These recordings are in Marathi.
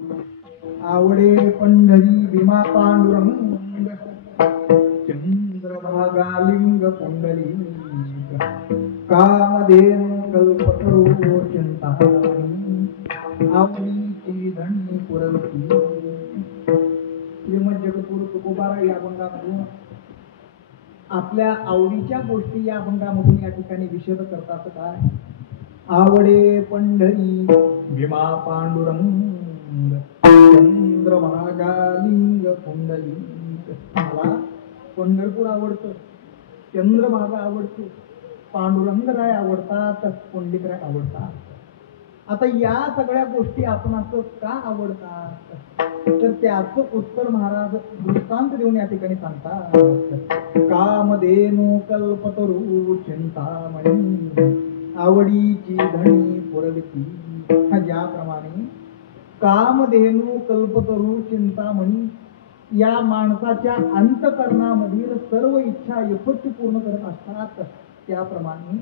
आवडे पंढरी भीमा पांडुरंग चंद्रभागालिंग पुंडलिक कामधेनु कल्पतरो चिंतामणी आवडीची धणी पुरवती. श्रीमद जगद्गुरु तुकोबाराय या अभंगामधून आपल्या आवडीच्या गोष्टी या अभंगामधून या ठिकाणी विशद करतात. काय आवडे पंढरी भीमा पांडुरंग चंद्रभागालिंग पुंडलिक. मला पंढरपूर आवडतं, चंद्रभागा आवडतो, पांडुरंगराय आवडतात, पुंडलिकराय आवडतात. आता या सगळ्या गोष्टी आपण असं का आवडतात तर त्याचं उत्तर महाराज दृष्टांत देऊन या ठिकाणी सांगतात. कामधेनु कल्पतरू चिंतामणी आवडीची धणी पुरविती. ज्याप्रमाणे कामधेनु कल्पतरू चिंतामणी या माणसाच्या अंतकरणामधील सर्व इच्छा यथोचित पूर्ण करत असतात, त्याप्रमाणे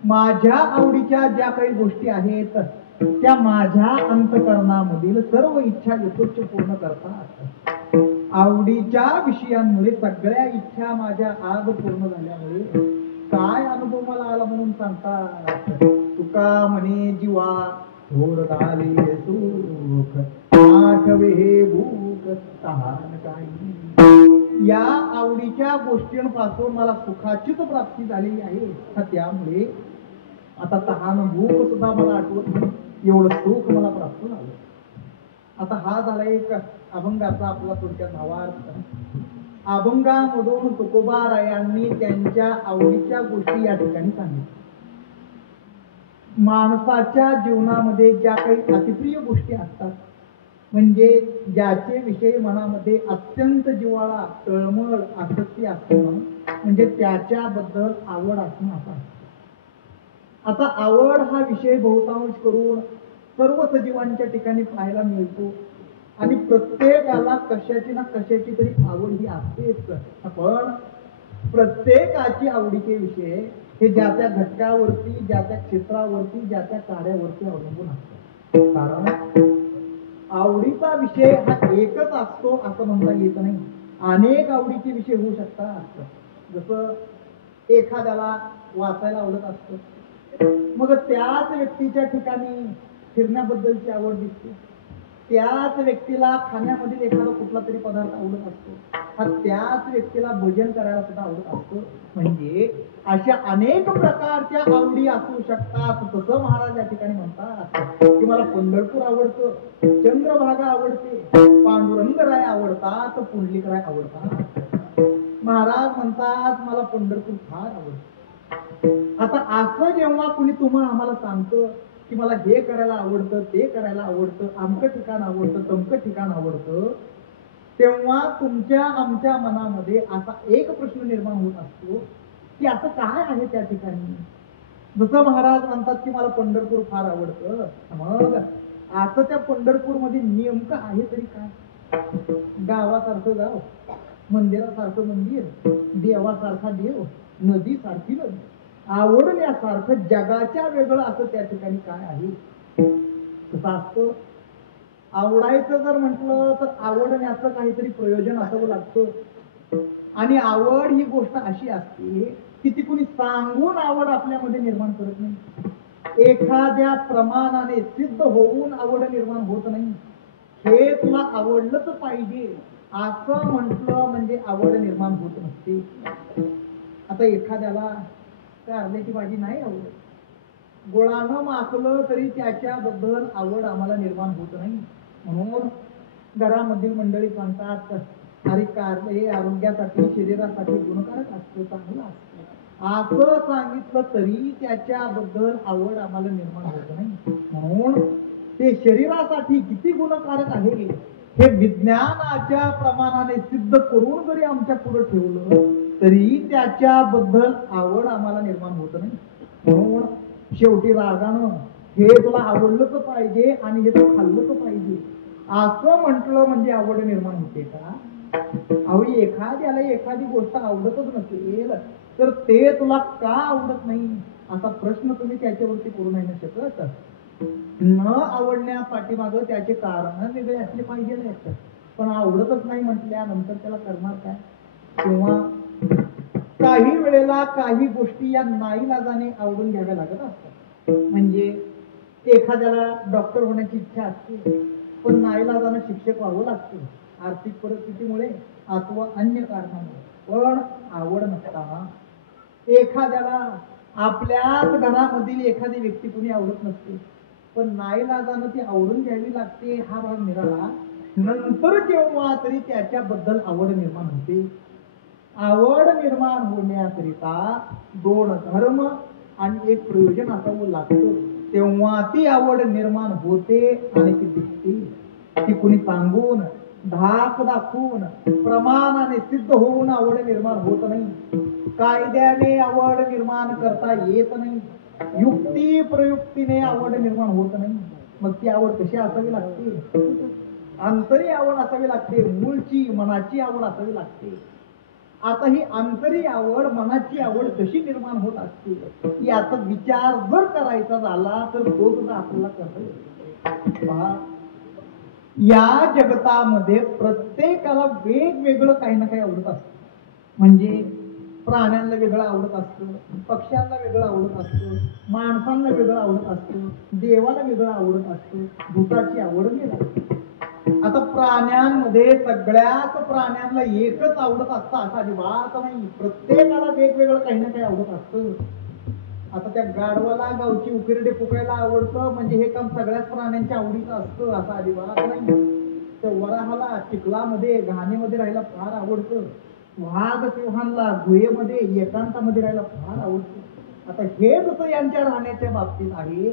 माझ्या आवडीच्या ज्या काही गोष्टी आहेत त्या माझ्या अंतकरणामधील सर्व इच्छा यथोचित पूर्ण करतात. आवडीच्या विषयांमुळे सगळ्या इच्छा माझ्या आज पूर्ण झाल्यामुळे काय अनुभव मला आला म्हणून सांगतात. तुका म्हणे जीवा थोर झाले सुख आठवे हे भूक तहान काही. या आवडीच्या गोष्टींपासून मला सुखाचीच प्राप्ती झालेली आहे, त्यामुळे आता तहान भूक सुद्धा मला आठवत नाही, एवढं सुख मला प्राप्त झालं. आता हा झाला एक अभंगाचा आपला थोडक्यात भावार्थ. अभंगामधून तुकोबारायांनी त्यांच्या आवडीच्या गोष्टी या ठिकाणी सांगितल्या. माणसाच्या जीवनामध्ये ज्या काही अतिप्रिय गोष्टी असतात, म्हणजे ज्याचे विषयी मनामध्ये अत्यंत जिव्हाळा तळमळ आसक्ती असणं, म्हणजे त्याच्याबद्दल आवड असणं असं. आता आवड हा विषय बहुतांश करून सर्व सजीवांच्या ठिकाणी पाहायला मिळतो आणि प्रत्येकाला कशाची ना कशाची तरी आवड ही असतेच. पण प्रत्येकाची आवडीचे विषय हे ज्या त्या घटकावरती, ज्या त्या क्षेत्रावरती, ज्या त्या कार्यावरती अवलंबून असतात. कारण आवडीचा विषय हा एकच असतो असं म्हणता येत नाही, अनेक आवडीचे विषय होऊ शकतात. जसं एखाद्याला वाचायला आवडत असतं, मग त्याच व्यक्तीच्या ठिकाणी फिरण्याबद्दलची आवड दिसते. त्याच व्यक्तीला खाण्यामधील एखादा कुठला तरी पदार्थ आवडत असतो, हा त्याच व्यक्तीला भजन करायला सुद्धा आवडत असतो. म्हणजे अशा अनेक प्रकारच्या आवडी असू शकतात. तसं महाराज या ठिकाणी म्हणतात की मला पंढरपूर आवडतं, चंद्रभागा आवडते, पांडुरंगराय आवडतात, पुंडलिकराय आवडतात. महाराज म्हणतात मला पंढरपूर फार आवडतं. आता असं जेव्हा कुणी तुम्हाला आम्हाला सांगतं की मला हे करायला आवडतं, ते करायला आवडतं, अमकं ठिकाण आवडतं, तमकं ठिकाण आवडतं, तेव्हा तुमच्या आमच्या मनामध्ये असा एक प्रश्न निर्माण होत असतो की असं काय आहे त्या ठिकाणी. जसं महाराज म्हणतात की मला पंढरपूर फार आवडतं, मग असं त्या पंढरपूर मध्ये नेमकं आहे तरी काय. गावासारखं गाव, मंदिरासारखं मंदिर, देवासारखा देव, नदी सारखी नदी, आवडण्यासारखं जगाच्या वेगळं असं त्या ठिकाणी काय आहे. कसं असतं, आवडायचं जर म्हटलं तर आवडण्याचं काहीतरी प्रयोजन असावं लागतं. आणि आवड ही गोष्ट अशी असते की ती कुणी सांगून आवड आपल्यामध्ये निर्माण करत नाही, एखाद्या प्रमाणाने सिद्ध होऊन आवड निर्माण होत नाही. हे तुला आवडलंच पाहिजे असं म्हटलं म्हणजे आवड निर्माण होत नसते. आता एखाद्याला कारल्याची भाजी नाही आवडत, गोळानं माखलं तरी त्याच्याबद्दल आवड आम्हाला निर्माण होत नाही. म्हणून घरामधील मंडळी सांगतात अरे कारले आरोग्यासाठी, शरीरासाठी गुणकारक असतं, चांगलं असतं, असं सांगितलं तरी त्याच्याबद्दल आवड आम्हाला निर्माण होत नाही. म्हणून ते शरीरासाठी किती गुणकारक आहे हे विज्ञानाच्या प्रमाणाने सिद्ध करून जरी आमच्या पुढे ठेवलं तरी त्याच्याबद्दल आवड आम्हाला निर्माण होत नाही. म्हणून शेवटी रागानं हे तुला आवडलंच पाहिजे आणि हे तू खाल्लंच पाहिजे असं म्हटलं म्हणजे आवड निर्माण होते का. अहो एखाद्याला एखादी गोष्ट आवडतच नसेल तर ते तुला का आवडत नाही असा प्रश्न तुम्ही त्याच्यावरती करू नाही शकत. न आवडण्या पाठीमागं त्याचे कारण वेगळे असले पाहिजे नाही. पण आवडतच नाही म्हटल्यानंतर त्याला करणार काय? किंवा काही वेळेला काही गोष्टी या नाईलाजाने आवडून घ्याव्या लागत असतात. म्हणजे एखाद्याला डॉक्टर होण्याची इच्छा असते, पण नाईलाजाने शिक्षक व्हावं लागतं आर्थिक परिस्थितीमुळे अथवा अन्य कारणामुळे. पण आवड नसताना एखाद्याला आपल्याच घरामधील एखादी व्यक्ती कुणी आवडत नसते, पण नाईलाजानं ती आवडून घ्यावी लागते, हा भाग निराळा. नंतर केव्हा तरी त्याच्याबद्दल आवड निर्माण होते. आवड निर्माण होण्याकरिता दोन धर्म आणि एक प्रयोजन असावं लागतं, तेव्हा ती आवड निर्माण होते आणि ती दिसते. ती कुणी सांगून धाक दाखवून प्रमाणाने सिद्ध होऊन आवड निर्माण होत नाही. कायद्याने आवड निर्माण करता येत नाही. युक्ती प्रयुक्तीने आवड निर्माण होत नाही. मग ती आवड कशी असावी लागते? अंतरी आवड असावी लागते, मूळची मनाची आवड असावी लागते. आता ही अंतरी आवड मनाची आवड कशी निर्माण होत असते याचा विचार जर करायचा झाला तर तो सुद्धा आपल्याला करता. या जगतामध्ये प्रत्येकाला वेगवेगळं काही ना काही आवडत असतं. म्हणजे प्राण्यांना वेगळं आवडत असतं, पक्ष्यांना वेगळं आवडत असतं, माणसांना वेगळं आवडत असतं, देवाला वेगळं आवडत असतं, भूताची आवड वेगळी. आता प्राण्यांमध्ये सगळ्याच प्राण्यांना एकच आवडत असतं असा अजिबात नाही. प्रत्येकाला वेगवेगळं काही ना काही आवडत असतं. आता त्या गाढवाला गावची उकिरडे फुकायला आवडतं म्हणजे हे काम सगळ्याच प्राण्यांच्या आवडीचं असतं असा अजिबात नाही. त्या वराहाला चिखलामध्ये घाणीमध्ये राहायला फार आवडतं. वाघ सिंहांना गुहेमध्ये एकांतामध्ये राहायला फार आवडतं. आता हे जसं यांच्या राहण्याच्या बाबतीत आहे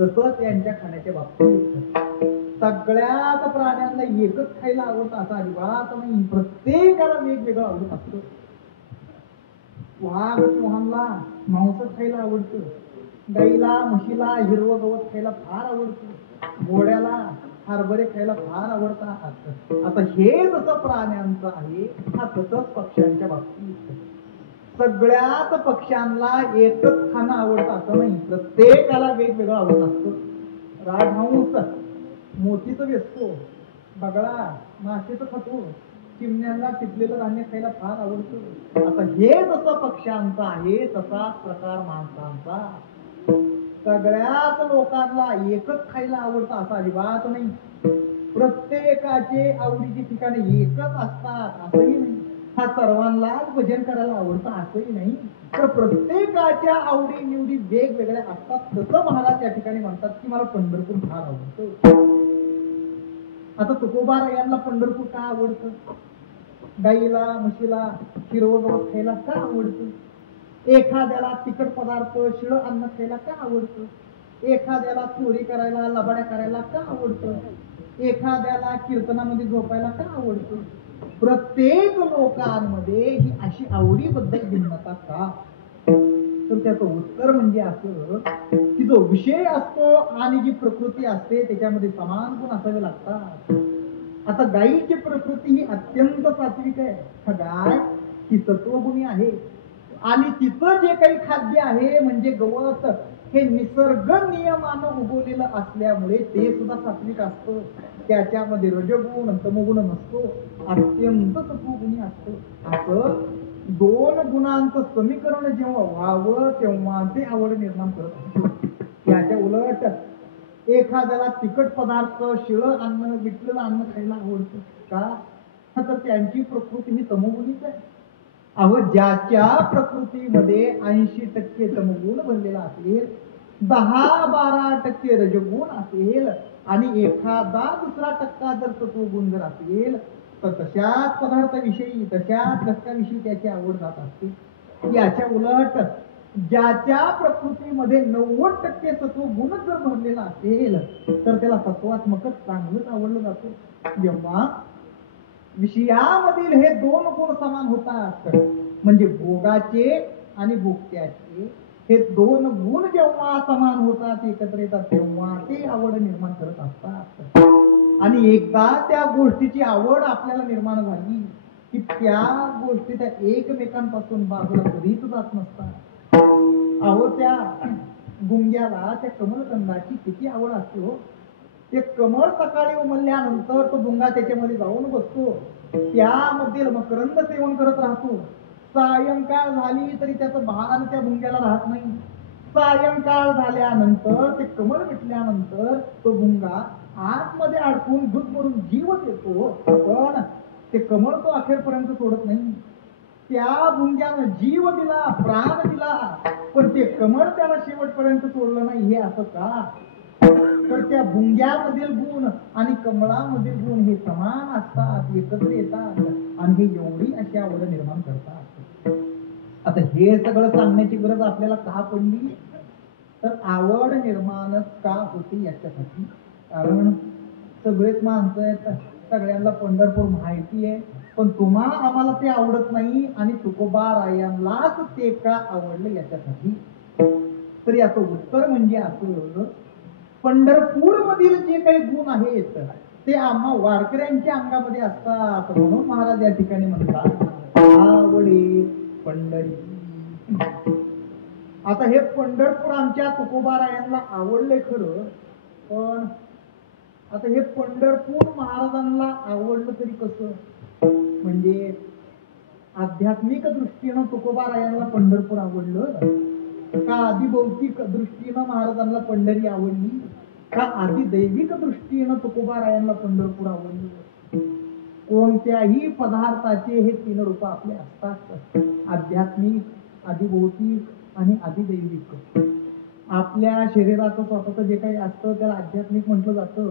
तसंच यांच्या खाण्याच्या बाबतीत सगळ्याच प्राण्यांना एकच खायला आवडतं असं अजिबात नाही. प्रत्येकाला वेगवेगळं आवडत असतं. वाघ सिंहांना मांस खायला आवडतं, गाईला म्हशीला हिरवं गवत खायला फार आवडतं, घोड्याला हरभरे खायला फार आवडतात. आता हे जसं प्राण्यांचं आहे हा तसंच पक्ष्यांच्या बाबतीत सगळ्याच पक्ष्यांना एकच खाणं आवडतं असं नाही. प्रत्येकाला वेगवेगळं आवडत असतं. राजहंस मोतीचं वेचतो, बगळा माशीचं खातो, चिमण्यांना टिपलेलं धान्य खायला फार आवडतं. आता हे जसं पक्ष्यांचा आहे तसाच प्रकार माणसांचा. सगळ्याच लोकांना एकच खायला आवडतं असं अजिबात नाही. प्रत्येकाचे आवडीची ठिकाणी एकच असतात असंही नाही. हा सर्वांनाच भजन करायला आवडतं असंही नाही. तर प्रत्येकाच्या आवडी निवडी वेगवेगळ्या असतात. तसं महाराज त्या ठिकाणी म्हणतात की मला पंढरपूर फार आवडतं. आता तुकोबारायांना पंढरपूर का आवडतं? गाईला म्हशीला हिरवं गवत खायला का आवडतं? एखाद्याला तिखट पदार्थ शिळ अन्न खायला का आवडतं? एखाद्याला चोरी करायला लबाड्या करायला का आवडतं? एखाद्याला कीर्तनामध्ये झोपायला का आवडतं? प्रत्येक लोकांमध्ये ही अशी आवडीबद्दल भिन्नता का? तर त्याचं उत्तर म्हणजे असं की जो विषय असतो आणि जी प्रकृती असते त्याच्यामध्ये समान गुण असावे लागतात. आता गायीची प्रकृती ही अत्यंत सात्विक आहे. गाय ही सत्वगुणी आहे आणि तिचं जे काही खाद्य आहे म्हणजे गवत हे निसर्ग नियमानं उगवलेलं असल्यामुळे ते सुद्धा सात्विक असतं. त्याच्यामध्ये रजगुण तमगुण नसतो, अत्यंत सत्वगुणी असतं. असं दोन गुणांचं समीकरण जेव्हा व्हावं तेव्हा ते आवड निर्माण करत असतं. याच्या उलट एखाद्याला तिखट पदार्थ शिळ अन्न विटलेलं अन्न खायला आवडतं का? तर त्यांची प्रकृती ही तमोगुणीच आहे. अहो ज्याच्या प्रकृतीमध्ये 80% तमगुण भरलेला असेल, 10-12% रजगुण असेल आणि एखादा दुसरा टक्का जर सत्वगुण जर असेल तर तशाच पदार्थाविषयी तशाच घटकाविषयी त्याची आवड जात असते. याच्या उलट ज्याच्या प्रकृतीमध्ये 90% सत्वगुण जर भरलेला असेल तर त्याला सत्वात्मकच चांगलंच आवडलं जातं. जेव्हा विषयामधील हे दोन गुण समान होतात म्हणजे भोगाचे आणि भोगत्याचे हे दोन गुण जेव्हा समान होतात एकत्र येतात तेव्हा ते आवड निर्माण करत असतात. आणि एकदा त्या गोष्टीची आवड आपल्याला निर्माण झाली की त्या गोष्टी त्या एकमेकांपासून बाजूला कधीच जात नसतात. अहो त्या गुंग्याला त्या कमलकंदाची किती आवड असते हो. ते कमळ सकाळी उमलल्यानंतर तो गुंगा त्याच्यामध्ये जाऊन बसतो, त्यामधील मकरंद सेवन करत राहतो. सायंकाळ झाली तरी त्याचं भान त्या गुंग्याला राहत नाही. सायंकाळ झाल्यानंतर ते कमळ मिटल्यानंतर तो गुंगा आतमध्ये अडकून दूध मरून जीव देतो, पण ते कमळ तो अखेरपर्यंत सोडत नाही. त्या गुंग्यानं जीव दिला, प्राण दिला, पण ते कमळ त्याला शेवटपर्यंत सोडलं नाही. हे असं का? तर त्या गुंग्यामधील गुण आणि कमळामधील गुण हे समान असतात, एकत्र येतात आणि हे एवढी अशी आवड निर्माण करतात. आता हे सगळं सांगण्याची गरज आपल्याला का पडली? तर आवड निर्माण का होती याच्यासाठी. कारण सगळेच माणसं आहेत, सगळ्यांना पंढरपूर माहिती आहे, पण तुम्हाला आम्हाला ते आवडत नाही आणि तुकोबारायांनाच ते का आवडलं याच्यासाठी. तर याचं उत्तर म्हणजे असं, पंढरपूर मधील जे काही गुण आहेत ते आम्हा वारकऱ्यांच्या अंगामध्ये असतात, म्हणून महाराज या ठिकाणी म्हणतात आवडे पंढरी. आता हे पंढरपूर आमच्या तुकोबारायांना आवडले खरं, पण आता हे पंढरपूर महाराजांना आवडलं तरी कसं? म्हणजे आध्यात्मिक दृष्टीनं तुकोबारायांना पंढरपूर आवडलं का आधी भौतिक दृष्टीनं महाराजांना पंढरी आवडली, का आधी दैविक दृष्टीनं तुकोबारायांना पंढरपूर आवडलं? कोणत्याही पदार्थाचे हे तीन रूप आपले असतात, आध्यात्मिक, अधिभौतिक आणि अधिदैविक. आपल्या शरीराचं स्वतःचं जे काही असतं त्याला आध्यात्मिक म्हटलं जातं.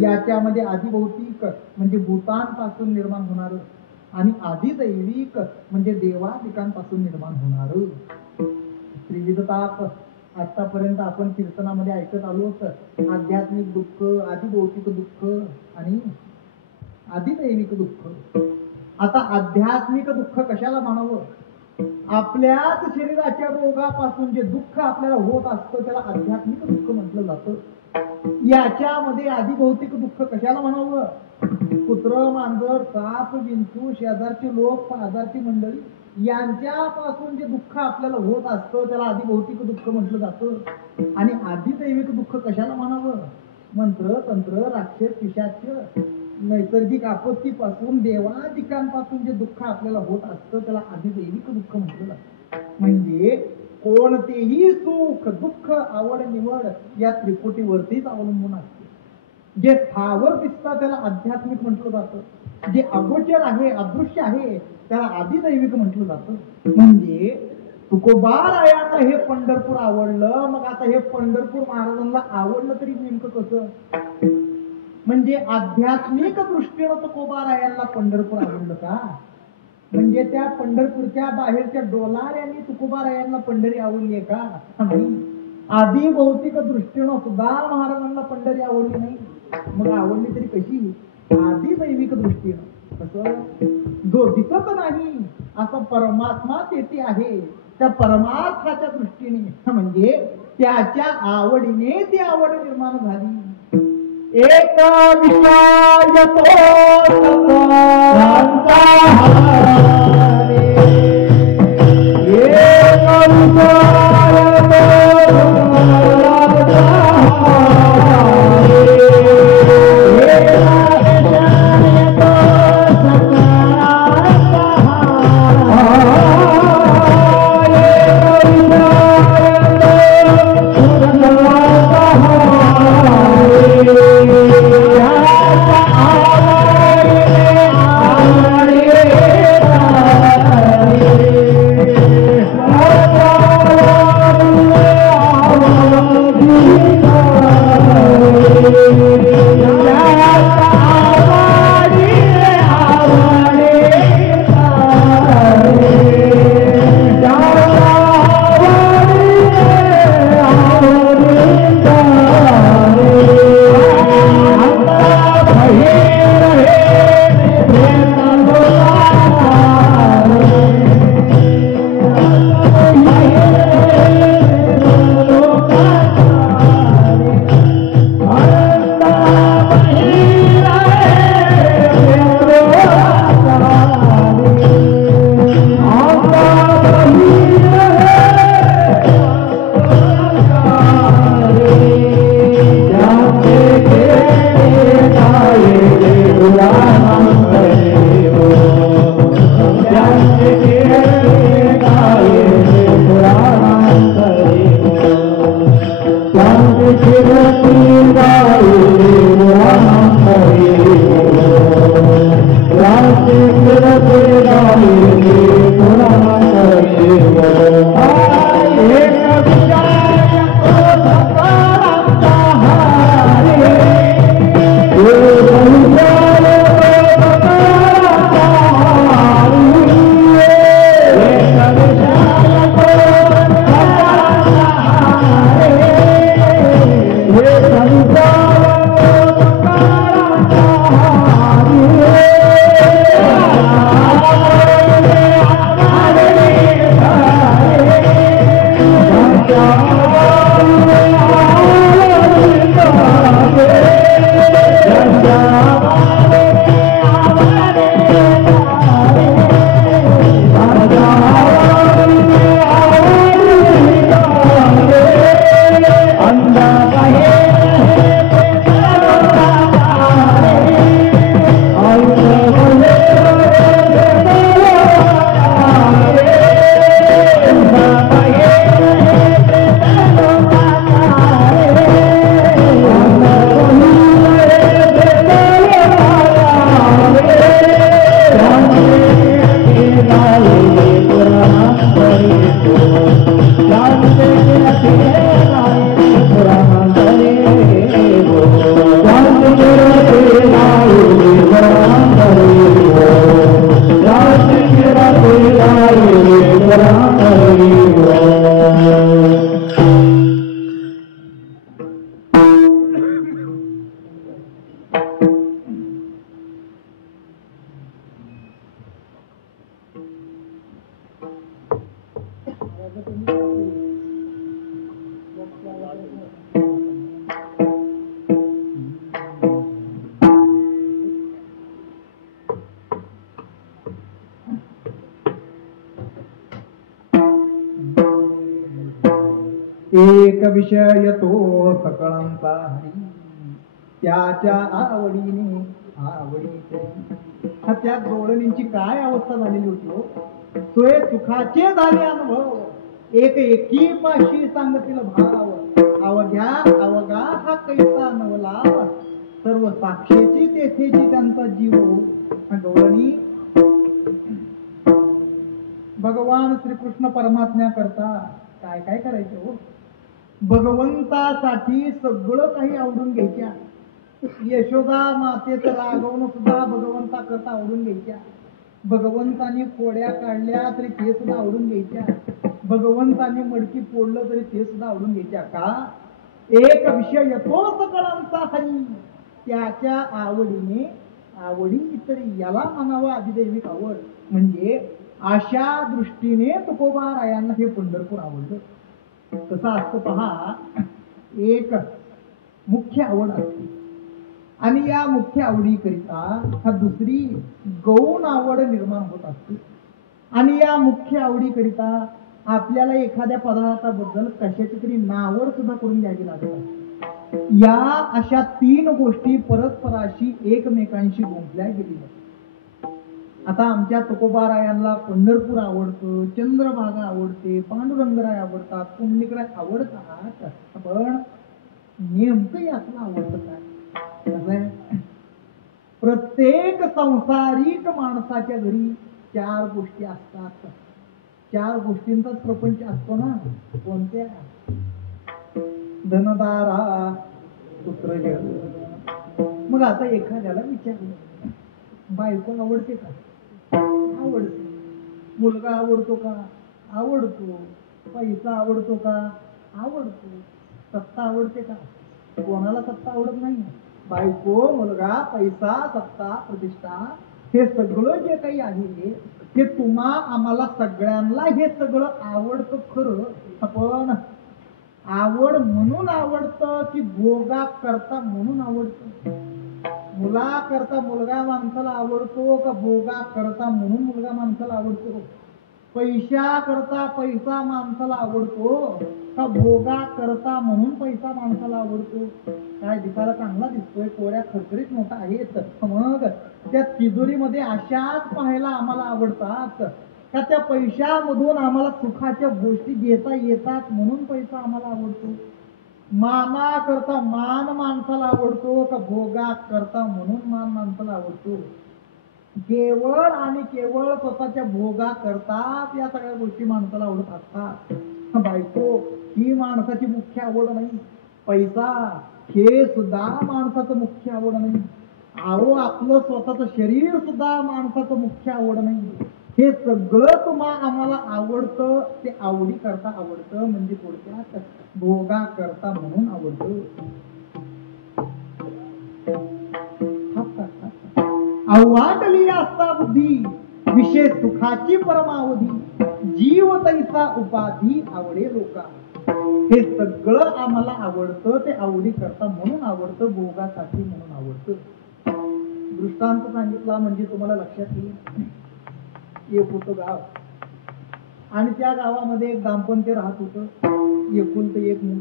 याच्यामध्ये अधिभौतिक म्हणजे भूतांपासून निर्माण होणार आणि अधिदैविक म्हणजे देवादिकांपासून निर्माण होणार. त्रिविधताप आतापर्यंत आपण कीर्तनामध्ये ऐकत आलो, आध्यात्मिक दुःख, अधिभौतिक दुःख आणि अधिदैविक दुःख. आता आध्यात्मिक दुःख कशाला म्हणावं? आपल्याच शरीराच्या रोगापासून जे दुःख आपल्याला होत असतं त्याला आध्यात्मिक दुःख म्हटलं जातं. याच्यामध्ये अधिभौतिक दुःख कशाला म्हणावं? कुत्र, मांजर, साप, विंचू, शेजारचे लोक, पाजारची मंडळी यांच्यापासून जे दुःख आपल्याला होत असतं त्याला अधिभौतिक दुःख म्हटलं जातं. आणि अधिदैविक दुःख कशाला म्हणावं? मंत्र, तंत्र, राक्षस, पिशाच, नैसर्गिक आपत्तीपासून देवादिकांपासून जे दुःख आपल्याला होत असतं त्याला अधिदैविक दुःख म्हटलं जातं. म्हणजे कोणतेही सुख, दुःख, आवड, निवड या त्रिपुटीवरतीच अवलंबून असते. जे स्थावर दिसतं त्याला आध्यात्मिक म्हटलं जातं, जे अगोचर आहे, अदृश्य आहे त्याला अधिदैविक म्हटलं जातं. म्हणजे तुकोबारायांना हे पंढरपूर आवडलं, मग आता हे पंढरपूर महाराजांना आवडलं तरी नेमकं कसं? म्हणजे आध्यात्मिक दृष्टीनं तुकोबारायांना पंढरपूर आवडलं का? म्हणजे त्या पंढरपूरच्या बाहेरच्या डोलाऱ्यांनी तुकोबारायांना पंढरी आवडली आहे का? नाही. आधी भौतिक दृष्टीनं सुद्धा महाराजांना पंढरी आवडली नाही. मग आवडली तरी कशी? आधी दैविक दृष्टीनं. कसं? जो दिसत नाही असा परमात्मा तेथे आहे, त्या परमार्थाच्या दृष्टीने म्हणजे त्याच्या आवडीने ती आवड निर्माण झाली. एक विषय तो एक विषय तो सकळांचा हरी, त्याच्या आवडीने आवडीचे. हा त्या गवळणींची काय अवस्था झालेली होती हो. सोय सुखाचे झाले अनुभव, एक एकी पाशी सांगतील भाव. अवघ्या अवघा हा कैसा नवलाव, सर्व साक्षेची तेथेची त्यांचा जीव. गवळणी भगवान श्रीकृष्ण परमात्म्या करता काय काय करायचे हो. भगवंतासाठी सगळं काही आवडून घ्यायच्या. यशोदा मातेचं रागवणं सुद्धा भगवंता करता आवडून घ्यायच्या. भगवंतानी खोड्या काढल्या तरी ते सुद्धा आवडून घ्यायच्या. भगवंतानी मडकी फोडलं तरी ते सुद्धा आवडून घ्यायच्या. का? एक विषय तो सकळांचा हरी, त्याच्या आवडीने आवडी इतरी. याला म्हणावं अधिदैविक आवड. म्हणजे अशा दृष्टीने तुकोबारायांना हे पंढरपूर आवडलं. कसं असतं पहा, एक मुख्य आवड असते आणि या मुख्य आवडीकरिता हा दुसरी गौण आवड निर्माण होत असते. आणि या मुख्य आवडीकरिता आपल्याला एखाद्या पदार्थाबद्दल कशाची तरी नावड सुद्धा करून घ्यावी लागत असते. या अशा तीन गोष्टी परस्पराशी एकमेकांशी गुंफल्या गेलेल्या. आता आमच्या तुकोबारायांना पंढरपूर आवडतं, चंद्रभागा आवडते, पांडुरंगराय आवडतात, पुंडलिकराय आवडतात. पण नेमकं यातलं आवडतं काय? प्रत्येक संसारिक माणसाच्या घरी चार गोष्टी असतात. चार गोष्टींचाच प्रपंच असतो ना. कोणत्या? धनदारा पुत्र. मग आता एखाद्याला विचारलं, बायको आवडते का? आवडते. मुलगा आवडतो का? आवडतो. पैसा आवडतो का? आवडतो. सत्ता आवडते का? कोणाला सत्ता आवडत नाही? बायको, मुलगा, पैसा, सत्ता, प्रतिष्ठा, हे सगळं जे काही आहे ते तुम्हा आम्हाला सगळ्यांना हे सगळं आवडतं खरं. पण आवड म्हणून आवडतं की भोगा करता म्हणून आवडतं? मुला करता मुलगा माणसाला आवडतो का भोगा करता म्हणून मुलगा माणसाला आवडतो? पैशा करता पैसा माणसाला आवडतो का भोगा करता म्हणून पैसा माणसाला आवडतो? काय दिसायला चांगला दिसतोय, कोऱ्या खरखरीत नोटा आहेत, मग त्या तिजोरीमध्ये अशाच पाहायला आम्हाला आवडतात का त्या पैशामधून आम्हाला सुखाच्या गोष्टी घेता येतात म्हणून पैसा आम्हाला आवडतो? माना करता मान माणसाला आवडतो का भोगा करता म्हणून मान माणसाला आवडतो? केवळ आणि केवळ स्वतःच्या भोगा करतात या सगळ्या गोष्टी माणसाला आवडत असतात. बायको ही माणसाची मुख्य आवड नाही. पैसा हे सुद्धा माणसाचं मुख्य आवड नाही. अहो, आपलं स्वतःच शरीर सुद्धा माणसाचं मुख्य आवड नाही. हे सगळं तुम्हा आम्हाला आवडतं. ते आवडी करता आवडतं म्हणजे थोडक्यात भोगा करता म्हणून आवडतं. अवाटली असता बुद्धी, विषय सुखाची परमावधी, जीव तैसा उपाधी आवडे लोका. हे सगळं आम्हाला आवडतं. ते आवडी करता म्हणून आवडतं, भोगासाठी म्हणून आवडतं. दृष्टांत सांगितला म्हणजे तुम्हाला लक्षात येईल. एक होतं गाव आणि त्या गावामध्ये एक दाम्पत्य राहत होतं. एकुलतं एक मूल.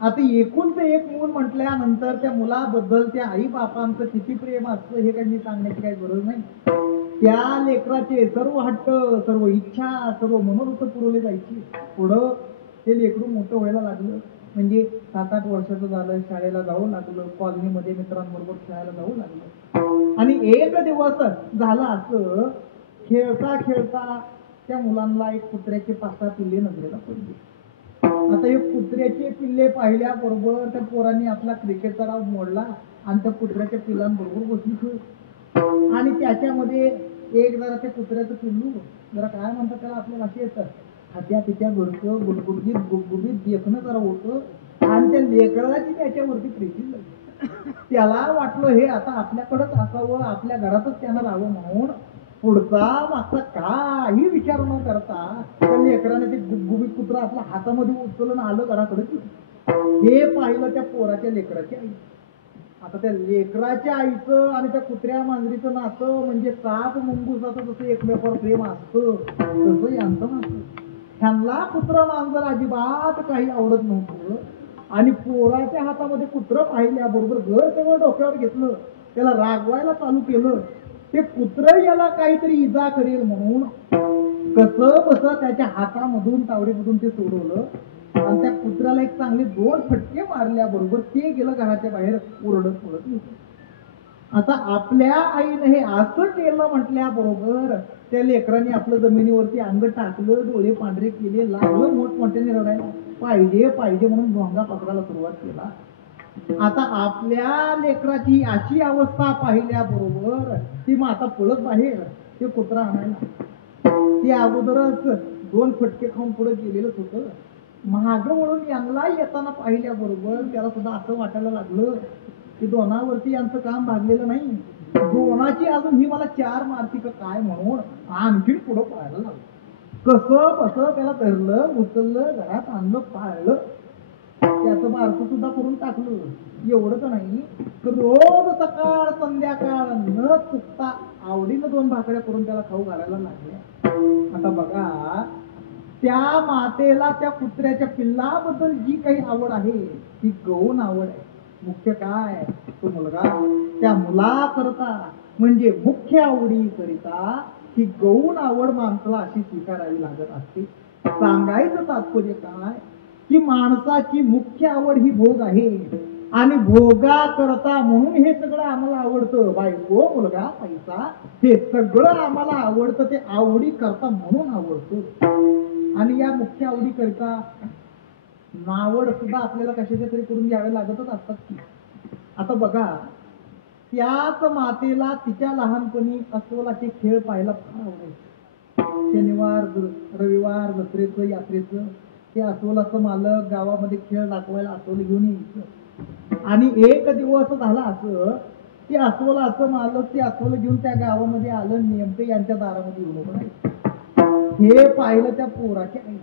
आता एकुलतं एक मूल म्हटल्यानंतर त्या मुलाबद्दल त्या आई बापांचं किती प्रेम असतं हे काही मी सांगण्याची काही गरज नाही. त्या लेकराचे सर्व हट्ट, सर्व इच्छा, सर्व मनोरथ पुरवले जायची. पुढं ते लेकरू मोठं व्हायला लागलं म्हणजे 7-8 वर्षाचं झालं, शाळेला जाऊ लागलं, कॉलनीमध्ये मित्रांबरोबर खेळायला जाऊ लागलं. आणि एक दिवस झालं असं, खेळता खेळता त्या मुलांना एक कुत्र्याचे 5-6 पिल्ले नजरेला पडले. आता हे कुत्र्याचे पिल्ले पाहिल्याबरोबर त्या पोरांनी आपला क्रिकेटचा डाव मोडला आणि त्या कुत्र्याच्या पिल्लांबरोबर बसली खेळ. आणि त्याच्यामध्ये एक जरा त्या कुत्र्याचं पिल्लू, जरा काय म्हणतात त्याला आपल्या भाषेत, हात्या पित्या घरचं गुडगुडगीत गुबगुबीत देखणं जरा होतं आणि त्या लेकराची त्याच्यावरती प्रीती झाली. त्याला वाटलं हे आता आपल्याकडंच असावं, आपल्या घरातच त्यानं राहावं म्हणून पुढचा मागचा काही विचार न करता त्या लेकराने ते गुबगुबीत कुत्रा आपल्या हातामध्ये उचलून आलं घराकडे. हे पाहिलं त्या पोराच्या लेकराची आई. आता त्या लेकराच्या आईचं आणि त्या कुत्र्या मांजरीचं नातं म्हणजे साप मुंगुसाचं जसं एकमेकावर प्रेम असतं तसं यांचं नातं. ह्यांना कुत्र मांजर अजिबात काही आवडत नव्हतं. आणि पोराच्या हातामध्ये कुत्र पाहिल्याबरोबर घर सगळं डोक्यावर घेतलं, त्याला रागवायला चालू केलं. ते कुत्र याला काहीतरी इजा करेल म्हणून कसं बस त्याच्या हातामधून तावडीमधून ते सोडवलं आणि त्या कुत्र्याला एक चांगले 2 फटके मारल्याबरोबर ते गेलं घराच्या बाहेर ओरडत पडत. आता आपल्या आईने हे असं केलं म्हटल्याबरोबर त्या लेकरांनी आपलं जमिनीवरती अंग टाकलं, डोळे पांढरे केले, लागलं मोठमोठ्याने रडायला, पाहिजे पाहिजे म्हणून भोंगा पकडायला सुरुवात केला. आता आपल्या लेकराची अशी अवस्था पाहिल्याबरोबर ती माता पळत बाहेर ते कुत्रा आणायला. ते अगोदरच 2 फटके खाऊन पुढे गेलेलंच होतं. महाग वळून यांना येताना पाहिल्याबरोबर त्याला सुद्धा असं वाटायला लागलं की दोनावरती यांचं काम भागलेलं नाही, दोनाची अजून ही मला 4 मारती का काय म्हणून आणखी पुढं पळायला लागलं. कसं कसं त्याला धरलं, उचललं, घरात आणलं, पाळलं, त्याचं बारसं सुद्धा करून टाकलं. एवढंच नाही तर रोज सकाळ संध्याकाळ न चुकता आवडीनं 2 भाकऱ्या करून त्याला खाऊ घालायला लागल्या. आता बघा, त्या मातेला त्या कुत्र्याच्या पिल्लाबद्दल जी काही आवड आहे ती गौण आवड आहे. मुख्य काय, तो मुलगा, त्या मुलाकरता म्हणजे मुख्य आवडी करिता ही गौण आवड माणसाला अशी स्वीकारावी लागत असते. सांगायचं तात्पर्य काय की माणसाची मुख्य आवड ही भोग आहे आणि भोगा करता म्हणून हे सगळं आम्हाला आवडतं. बायको, मुलगा, पैसा हे सगळं आम्हाला आवडतं, ते आवडी करता म्हणून आवडतं. आणि या मुख्य आवडी करता नावड सुद्धा आपल्याला कशाच्या तरी करून घ्यावे लागतच असतात की. आता बघा, त्याच मातेला तिच्या लहानपणी अस्वलाचे खेळ पाहायला फार आवडायचे. शनिवार रविवार जत्रेचं यात्रेचं ते अस्वलाचं मालक गावामध्ये खेळ दाखवायला अस्वल घेऊन यायचं. आणि एक दिवस झाला असं ते अस्वलाचं मालक ते अस्वल घेऊन त्या गावामध्ये आलं, नेमकं यांच्या दारामध्ये येऊन उभं राहिलं. हे पाहिलं त्या पोराच्या आई.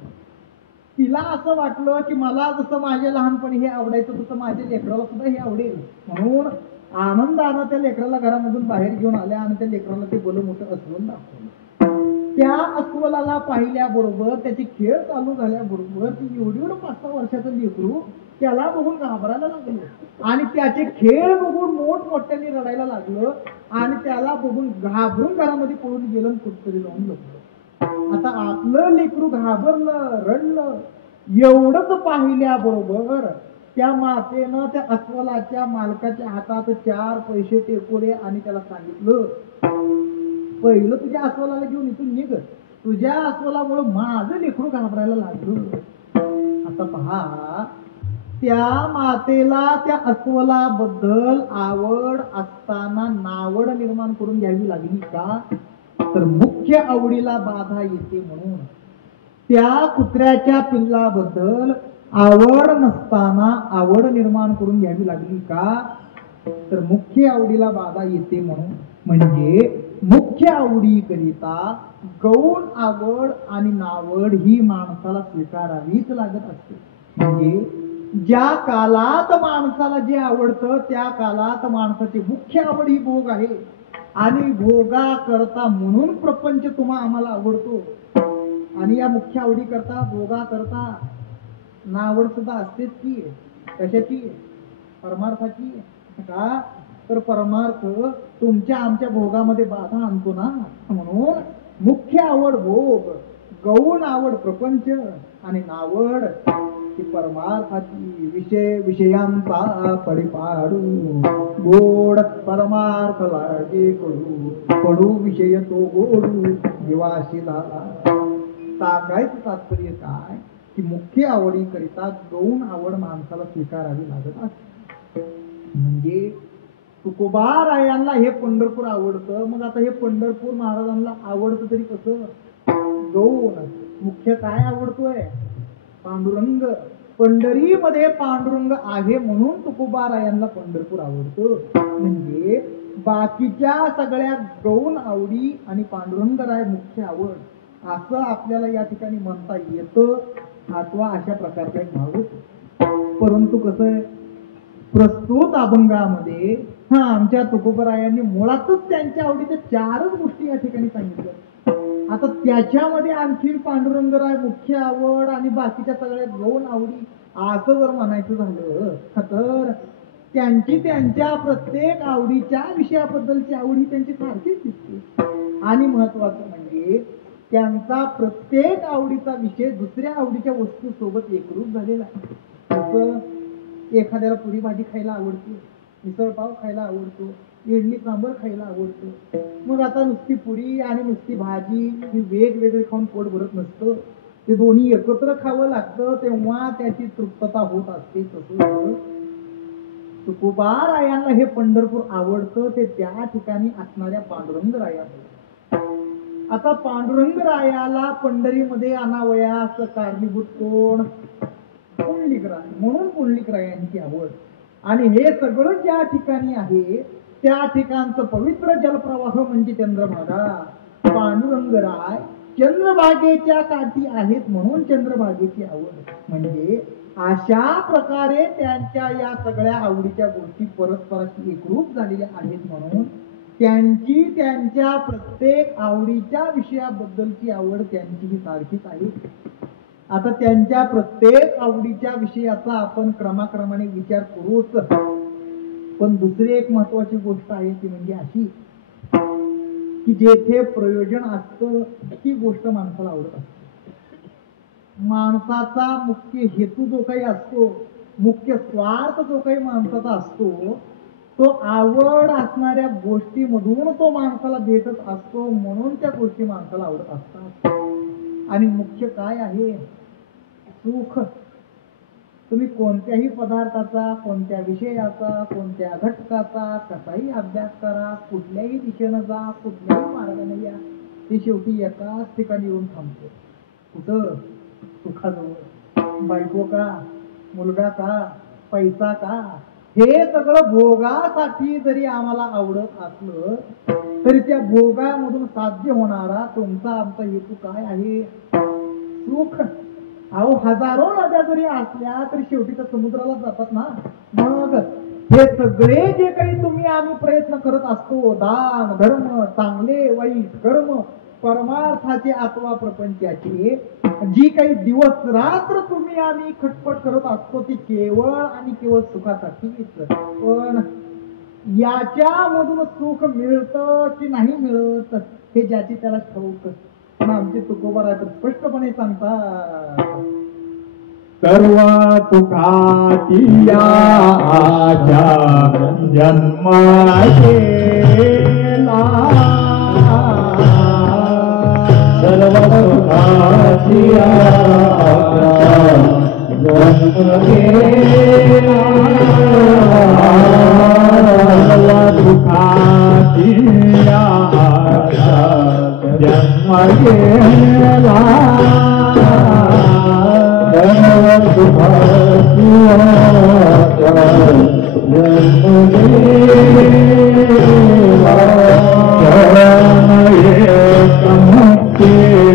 तिला असं वाटलं की मला जसं माझ्या लहानपणी हे आवडायचं तसं माझ्या लेकराला सुद्धा हे आवडेल, म्हणून आनंदानं त्या लेकराला घरामधून बाहेर घेऊन आल्या आणि त्या लेकराला ते बोल मोठं अस्वल दाखवलं. त्या अस्वलाला पाहिल्याबरोबर त्याचे खेळ चालू झाल्याबरोबर ती एवढी 5-6 वर्षाचं लेकरू त्याला बघून घाबरायला लागलं आणि त्याचे खेळ बघून मोठमोठ्याने रडायला लागलं आणि त्याला बघून घाबरून घरामध्ये पळून गेलं, कुठतरी जाऊन लपलं. आता आपलं लेकरू घाबरलं, रडलं, एवढंच पाहिल्याबरोबर त्या मातेनं त्या अस्वलाच्या मालकाच्या हातात 4 पैसे टेकवले आणि त्याला सांगितलं, पहिलं तुझ्या अस्वलाला घेऊन इथून निघ, तुझ्या अस्वलामुळे माझं लेकरू घाबरायला लागलं. आता पहा, त्या मातेला त्या अस्वलाबद्दल आवड असताना नावड निर्माण करून घ्यावी लागली का, तर मुख्य आवडीला बाधा येते म्हणून. त्या कुत्र्याच्या पिल्लाबद्दल आवड नसताना आवड निर्माण करून घ्यावी लागली का, तर मुख्य आवडीला बाधा येते म्हणून. म्हणजे मुख्य आवडी करिता गौण आवड आणि नावड ही माणसाला स्वीकारावीच लागत असते. म्हणजे ज्या कालात माणसाला जे आवडतं त्या कालात माणसाची मुख्य आवड ही भोग आहे आणि भोगा करता म्हणून प्रपंच तुम्हा आम्हाला आवडतो. आणि या मुख्य आवडी करता भोगा करता नावड सुद्धा असतेच की. कशाची? परमार्थाची. का तर परमार्थ तुमच्या आमच्या भोगामध्ये बाधा आणतो ना, म्हणून मुख्य आवड भोग, गौण आवड प्रपंच आणि नावड ही परमार्थाची. विषयांचा पडिपाडू गोड परमार्थ लागे कडू, कडू विषय तो गोडू जीवाशी झाला. सांगायचं तात्पर्य काय की मुख्य आवडी करिता गौण आवड माणसाला स्वीकारावी लागत असते. म्हणजे तुकोबारायांना हे पंढरपूर आवडतं, मग आता हे पंढरपूर महाराजांना आवडतं तरी कसं? गौण. मुख्य काय आवडतोय? पांडुरंग. पंढरीमध्ये पांडुरंग आहे म्हणून तुकोबारायांना पंढरपूर आवडतं. म्हणजे बाकीच्या सगळ्या गौण आवडी आणि पांडुरंगराय मुख्य आवड असं आपल्याला या ठिकाणी म्हणता येतं अथवा अशा प्रकारचा एक भाव होतो. परंतु कसं आहे, प्रस्तुत अभंगामध्ये आमच्या तुकोबरायांनी मुळातच त्यांच्या आवडीच्या 4च गोष्टी या ठिकाणी सांगितल्या. आता त्याच्यामध्ये आणखी पांडुरंगराय मुख्य आवड आणि बाकीच्या सगळ्या 2 आवडी असं जर म्हणायचं झालं तर त्यांची त्यांच्या प्रत्येक आवडीच्या विषयाबद्दलची आवड ही त्यांची सारखीच दिसते. आणि महत्वाचं म्हणजे त्यांचा प्रत्येक आवडीचा विषय दुसऱ्या आवडीच्या वस्तू सोबत एकरूप झालेला आहे. जसं एखाद्याला पुरी भाजी खायला आवडते, मिसळपाव खायला आवडतो, इडली सांबर खायला आवडतो. मग आता नुसती पुरी आणि नुसती भाजी ही वेगवेगळे खाऊन पोट भरत नसतं, ते दोन्ही एकत्र खावं लागतं, तेव्हा त्याची तृप्तता होत असते. तसं तुकोबारायांना हे पंढरपूर आवडतं ते त्या ठिकाणी असणाऱ्या पांडुरंगरायामुळे. आता पांडुरंगरायाला पंढरीमध्ये आणावयास कारणीभूत कोण? पुंडलिकराय. म्हणून पुंडलिकरायांची आवड. आणि हे सगळं ज्या ठिकाणी आहे त्या ठिकाणचं पवित्र जलप्रवाह म्हणजे चंद्रभागा. पांडुरंगराय चंद्रभागेच्या काठी आहेत म्हणून चंद्रभागेची आवड. म्हणजे अशा प्रकारे त्यांच्या या सगळ्या आवडीच्या गोष्टी परस्पराशी एकरूप झालेल्या आहेत म्हणून त्यांची त्यांच्या प्रत्येक आवडीच्या विषयाबद्दलची आवड त्यांची ही सारखीच आहे. आता त्यांच्या प्रत्येक आवडीच्या विषयाचा आपण क्रमाक्रमाने विचार करूच. पण दुसरी एक महत्वाची गोष्ट आहे ती म्हणजे अशी की जेथे प्रयोजन असतं ती गोष्ट माणसाला आवडत असते. माणसाचा मुख्य हेतू जो काही असतो, मुख्य स्वार्थ जो काही माणसाचा असतो, तो आवड असणाऱ्या गोष्टीमधून तो माणसाला भेटत असतो म्हणून त्या गोष्टी माणसाला आवडत असतात. आणि मुख्य काय आहे? सुख. तुम्ही कोणत्याही पदार्थाचा, कोणत्या विषयाचा, कोणत्या घटकाचा कसाही अभ्यास करा, कुठल्याही दिशेनं जा, कुठल्याही मार्गाने या, ते शेवटी एकाच ठिकाणी येऊन थांबतो. कुठं? सुखाजवळ. बायको का, मुलगा का, पैसा का, हे सगळं भोगासाठी जरी आम्हाला आवडत असलं तरी त्या भोगामधून साध्य होणारा तुमचा आमचा हेतू काय आहे? सुख. अहो हजारो नद्या जरी असल्या तरी शेवटी तर समुद्राला जातात ना. मग हे सगळे जे काही तुम्ही आम्ही प्रयत्न करत असतो, दान धर्म, चांगले वाईट कर्म, परमार्थाचे अथवा प्रपंचाचे जी काही दिवस रात्र तुम्ही आम्ही खटपट करत असतो ती केवळ आणि केवळ सुखासाठीच. पण याच्यामधून सुख मिळतं की नाही मिळत हे ज्याची त्याला ठाऊक. पण आमचे तुकोबाराय तर स्पष्टपणे सांगतात, सर्व सुखाची आशा जन्म केला, सर्व सुखाची आशा जन्म केला, सर्व सुखाची आशा जन्म केला,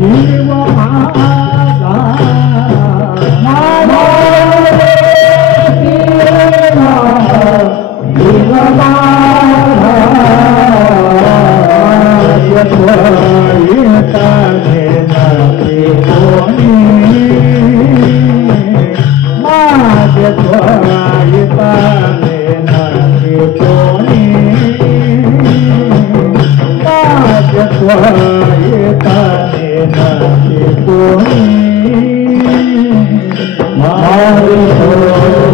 जीव स्वयताने नसे कोणी माझे स्वयताने नसे कोणी माझे स्वयताने नसे कोणी माझे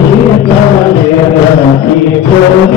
स्वयताने नसे कोणी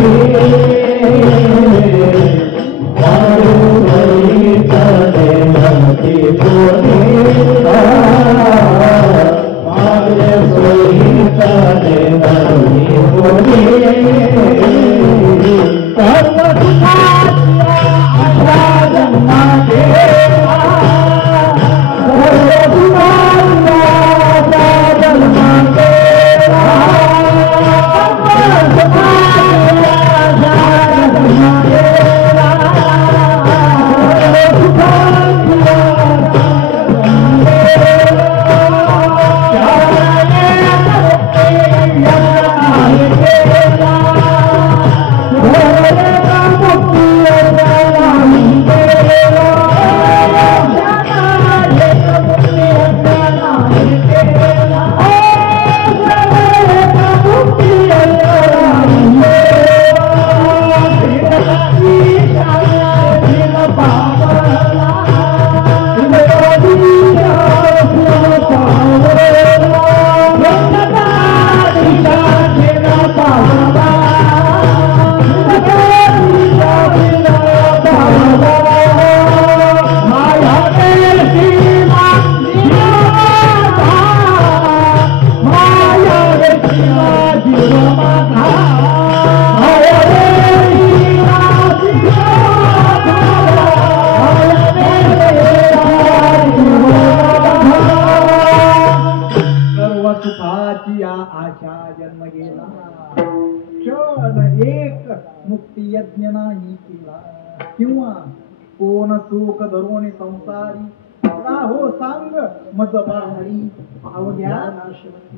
कोण सुख धरून संसारी राहो सांग मज बाहरी पावल्या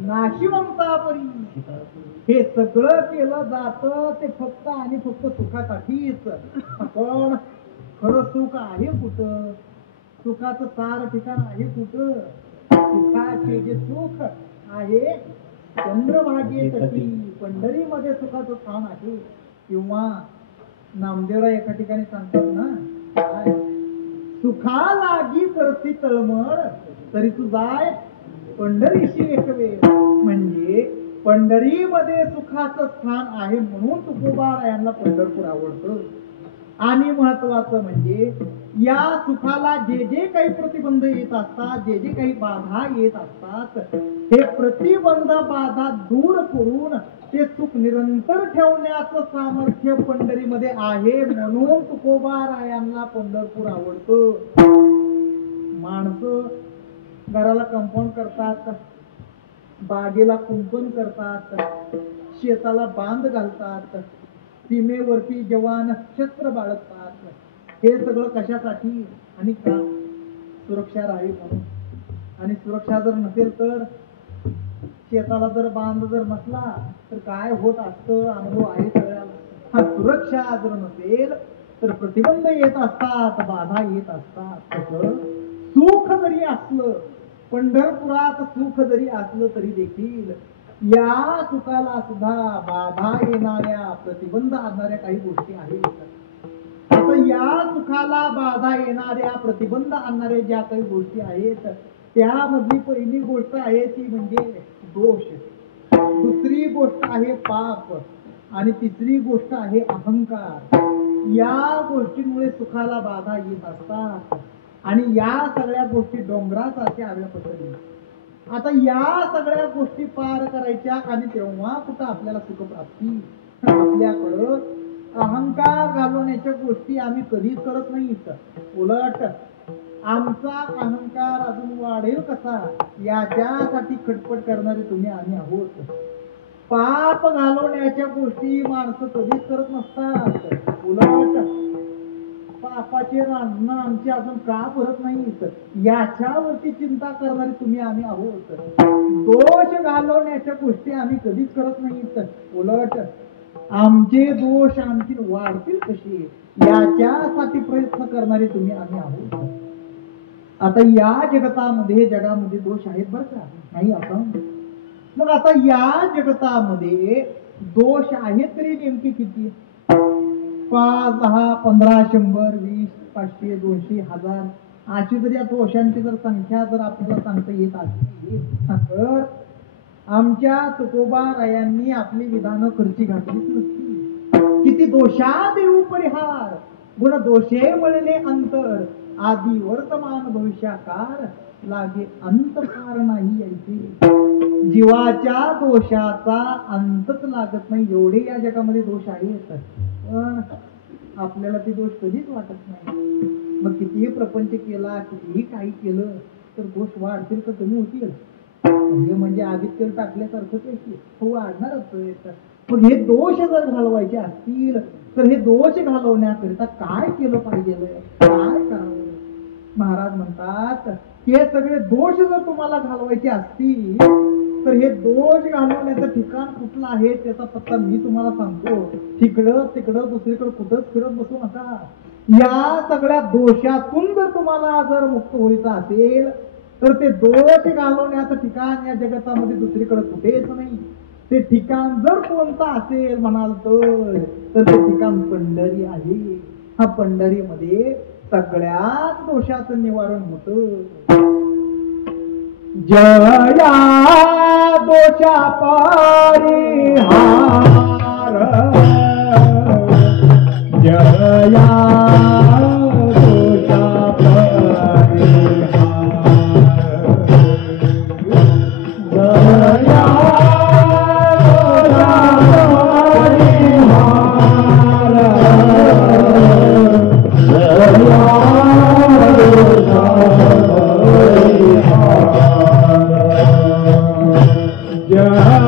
नाशिवंता परी. हे सगळं केलं जात ते फक्त आणि फक्त सुखासाठीच. पण खरं सुख आहे कुठं? सुखाचं सार ठिकाण आहे कुठं? सुखाचे जे सुख आहे चंद्रभागे तटी पंढरीमध्ये सुखाचं स्थान आहे. किंवा नामदेवराव एका ठिकाणी सांगतात ना, सुखा लागी करती तळमळ तरी तू जाय पंढरीशी एक वेळ. म्हणजे पंढरीमध्ये सुखाचं स्थान आहे म्हणून तुकोबारायांना पंढरपूर आवडतं. आणि महत्वाचं म्हणजे या सुखाला जे जे काही प्रतिबंध येत असतात, जे जे काही बाधा येत असतात, हे प्रतिबंध बाधा दूर करून ते सुख निरंतर ठेवण्याचं सामर्थ्य पंढरीमध्ये आहे म्हणून तुकोबारायांना पंढरपूर आवडतं. माणसं घराला कंपाऊंड करतात, बागेला कुंपण करतात, शेताला बांध घालतात, सीमेवरती जवान शस्त्र बाळगतात. हे सगळं कशासाठी आणि का? सुरक्षा राहावी म्हणून. आणि सुरक्षा जर नसेल तर, शेताला जर बांध जर नसला तर काय होत असतं अनुभव आहे सगळ्याला. सुरक्षा जर नसेल तर प्रतिबंध येत असतात, बाधा येत असतात. तसं सुख जरी असलं, पंढरपुरात सुख जरी असलं तरी देखील या सुखाला सुद्धा बाधा येणाऱ्या, प्रतिबंध आणणाऱ्या काही गोष्टी आहेत. आता या सुखाला बाधा येणाऱ्या, प्रतिबंध आणणाऱ्या ज्या काही गोष्टी आहेत त्यामधली पहिली गोष्ट आहे ती म्हणजे दोष, दुसरी गोष्ट आहे पाप आणि तिसरी गोष्ट आहे अहंकार. या गोष्टींमुळे सुखाला बाधा येत असतात आणि या सगळ्या गोष्टी डोंगरासारख्या हव्या पसरल्या. आता या सगळ्या गोष्टी पार करायच्या आणि तेव्हा कुठं आपल्याला सुखप्राप्ती. आपल्याकडं अहंकार घालवण्याच्या गोष्टी आम्ही कधीच करत नाहीत. उलट आमचा अहंकार अजून वाढेल कसा याच्यासाठी खटपट करणारे तुम्ही आम्ही आहोत. पाप घालवण्याच्या गोष्टी माणसं कधीच करत नसतात. उलट पापाचे रांजणं आमची अजून का भरत नाहीत याच्यावरती चिंता करणारे तुम्ही आम्ही आहोत. दोष घालवण्याच्या गोष्टी आम्ही कधीच करत नाहीत. उलट आमचे दोष आणखी वाढतील कशी याच्यासाठी प्रयत्न करणारे तुम्ही आम्ही आहोत. आता या जगामध्ये दोष आहेत बरं का, नाही आता. मग आता या जगतामध्ये दोष आहेत तरी नेमके किती? 5, 10, 15, 100, 20, 500, 200, 1000 अशी जर या दोषांची जर संख्या जर आपल्याला सांगता येत असली तर आमच्या तुकोबारायांनी आपली विधानं खर्ची घातलीच नसती. किती दोषात येऊ परिहार, गुण दोषे मळले अंतर, आधी वर्तमान भविष्याकार लागे अंतकार नाही ऐसे. जीवाच्या दोषाचा अंतच लागत नाही, एवढे या जगामध्ये दोष आहेत. पण आपल्याला ते दोष कधीच वाटत नाही. मग कितीही प्रपंच केला, कितीही काही केलं तर दोष वाढतील का कमी होतील? हे म्हणजे आगीत तेल टाकल्यासारखंच आहे की हो वाढणारच. मग हे दोष जर घालवायचे असतील तर हे दोष घालवण्याकरिता काय केलं पाहिजे, काय करावं? महाराज म्हणतात हे सगळे दोष जर तुम्हाला घालवायचे असतील तर हे दोष घालवण्याचं ठिकाण कुठलं आहे त्याचा पत्ता मी तुम्हाला सांगतो. तिकडं तिकडं दुसरीकडे कुठंच फिरत बसू नका. या सगळ्या दोषातून जर तुम्हाला जर मुक्त व्हायचं असेल तर ते दोष घालवण्याचं ठिकाण या जगतामध्ये दुसरीकडे कुठेच नाही. ते ठिकाण जर कोणतं असेल म्हणाल तर ते ठिकाण पंढरी आहे. हा पंढरीमध्ये सगळ्याच दोषाचं निवारण होत. जया दोषा परिहार, जया दोषा परिहार, जया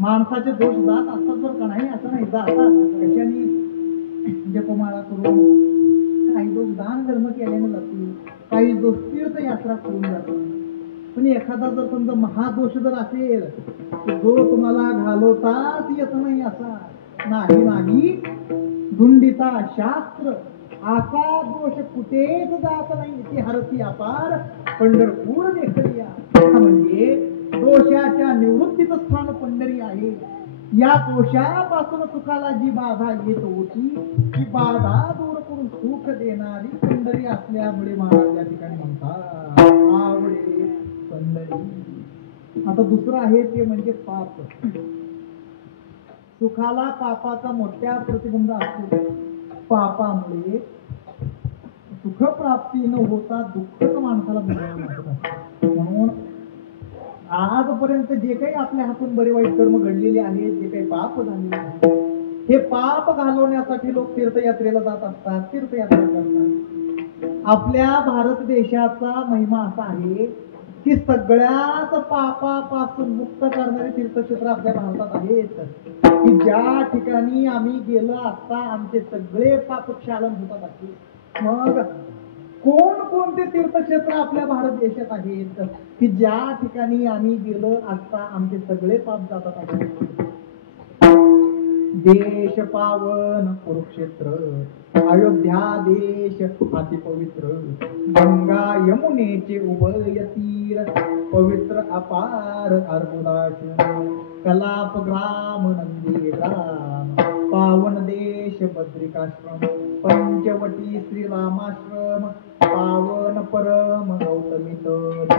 माणसाचे दोष जात असतात बरं का, नाही असं नाही जातात कशाने, जपमाळा करून काही दोष दान धर्म केल्याने जातील, काही दोष तीर्थयात्रा करून जातात. पण एखादा जर समजा महादोष जर असेल जो तुम्हाला घालवताच येत नाही असा, नाही नाही धुंडिता शास्त्र असा दोष कुठेच जात नाही, ती हरती अपार पंढरपूर देखलिया. म्हणजे दोषाच्या निवृत्तीचं स्थान पंढरी आहे. या दोषापासून सुखाला जी बाधा येत होती ती बाधा दूर करून सुख देणारी पंढरी असल्यामुळे महाराज या ठिकाणी म्हणतात आवडे पंढरी. आता दुसरं आहे ते म्हणजे पाप. सुखाला पापाचा मोठ्या प्रतिबंध असतो. पापामुळे सुखप्राप्ती न होता दुःखच माणसाला भोगावं लागत असतं. म्हणून आजपर्यंत जे काही आपल्या हातून बरे वाईट कर्म घडलेले आहेत, जे काही पाप झालेले आहेत, हे पाप घालवण्यासाठी लोक तीर्थयात्रेला जात असतात, तीर्थयात्रा करतात. आपल्या भारत देशाचा महिमा असा आहे की सगळ्याच पापापासून मुक्त करणारे तीर्थक्षेत्र आपल्या भारतात आहेत, की ज्या ठिकाणी आम्ही गेलो असता आमचे सगळे पाप क्षालन होतात असे. मग कोणते तीर्थक्षेत्र आपल्या भारत देशात आहेत की ज्या ठिकाणी आम्ही गेलो असता आमचे सगळे पाप जातात असे? देश पावन कुरुक्षेत्र, अयोध्या देश अति पवित्र, गंगा यमुनेचे उभय तीर, पवित्र अपार अर्बुदाश्रम, कलाप ग्राम नंदी ग्राम, पावन देश बद्रिकाश्रम, पंचवटी श्रीरामाश्रम, पावन परम गौतमी तट,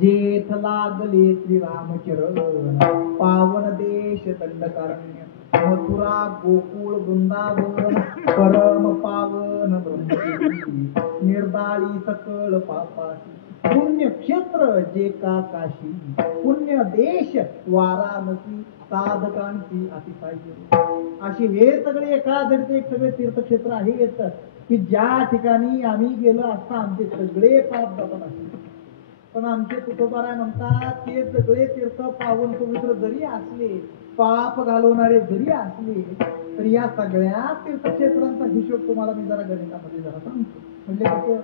जेथ लागले श्रीरामचरण, पावन देश दंडकारण्य, मथुरा गोकुळ वृंदावन, परम पावन ब्रह्मगिरी, निर्दाळी सकळ पापासी, पुण्यक्षेत्र जे का काशी, पुण्य देश वाराणसी, साधकांची अतिसाई. अशी हे सगळे एका धडीचे एक सगळे तीर्थक्षेत्र आहेत की ज्या ठिकाणी आम्ही गेलो असता आमचे सगळे पाप जातात असे. पण आमचे तुकोबाराय म्हणतात ते सगळे तीर्थ पावन पवित्र जरी असले, पाप घालवणारे जरी असले, तर या सगळ्या तीर्थक्षेत्रांचा हिशोब तुम्हाला मी जरा गणितामध्ये जरा सांगतो. म्हणजे कसं,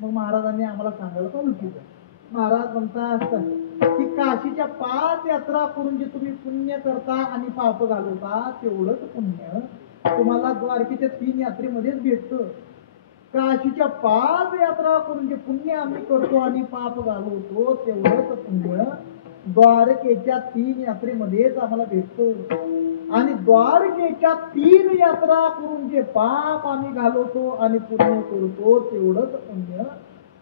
मग महाराजांनी आम्हाला सांगायला चालू केलं. महाराज म्हणतात की काशीच्या 5 यात्रा करून जे तुम्ही पुण्य करता आणि पाप घालवता तेवढंच पुण्य तुम्हाला द्वारकेच्या 3 यात्रेमध्येच भेटतं. काशीच्या 5 यात्रा करून जे पुण्य आम्ही करतो आणि पाप घालवतो तेवढंच पुण्य द्वारकेच्या 3 यात्रेमध्येच आम्हाला भेटतो. आणि द्वारकेच्या 3 यात्रा करून जे पाप आम्ही घालवतो आणि पुण्य करतो तेवढंच पुण्य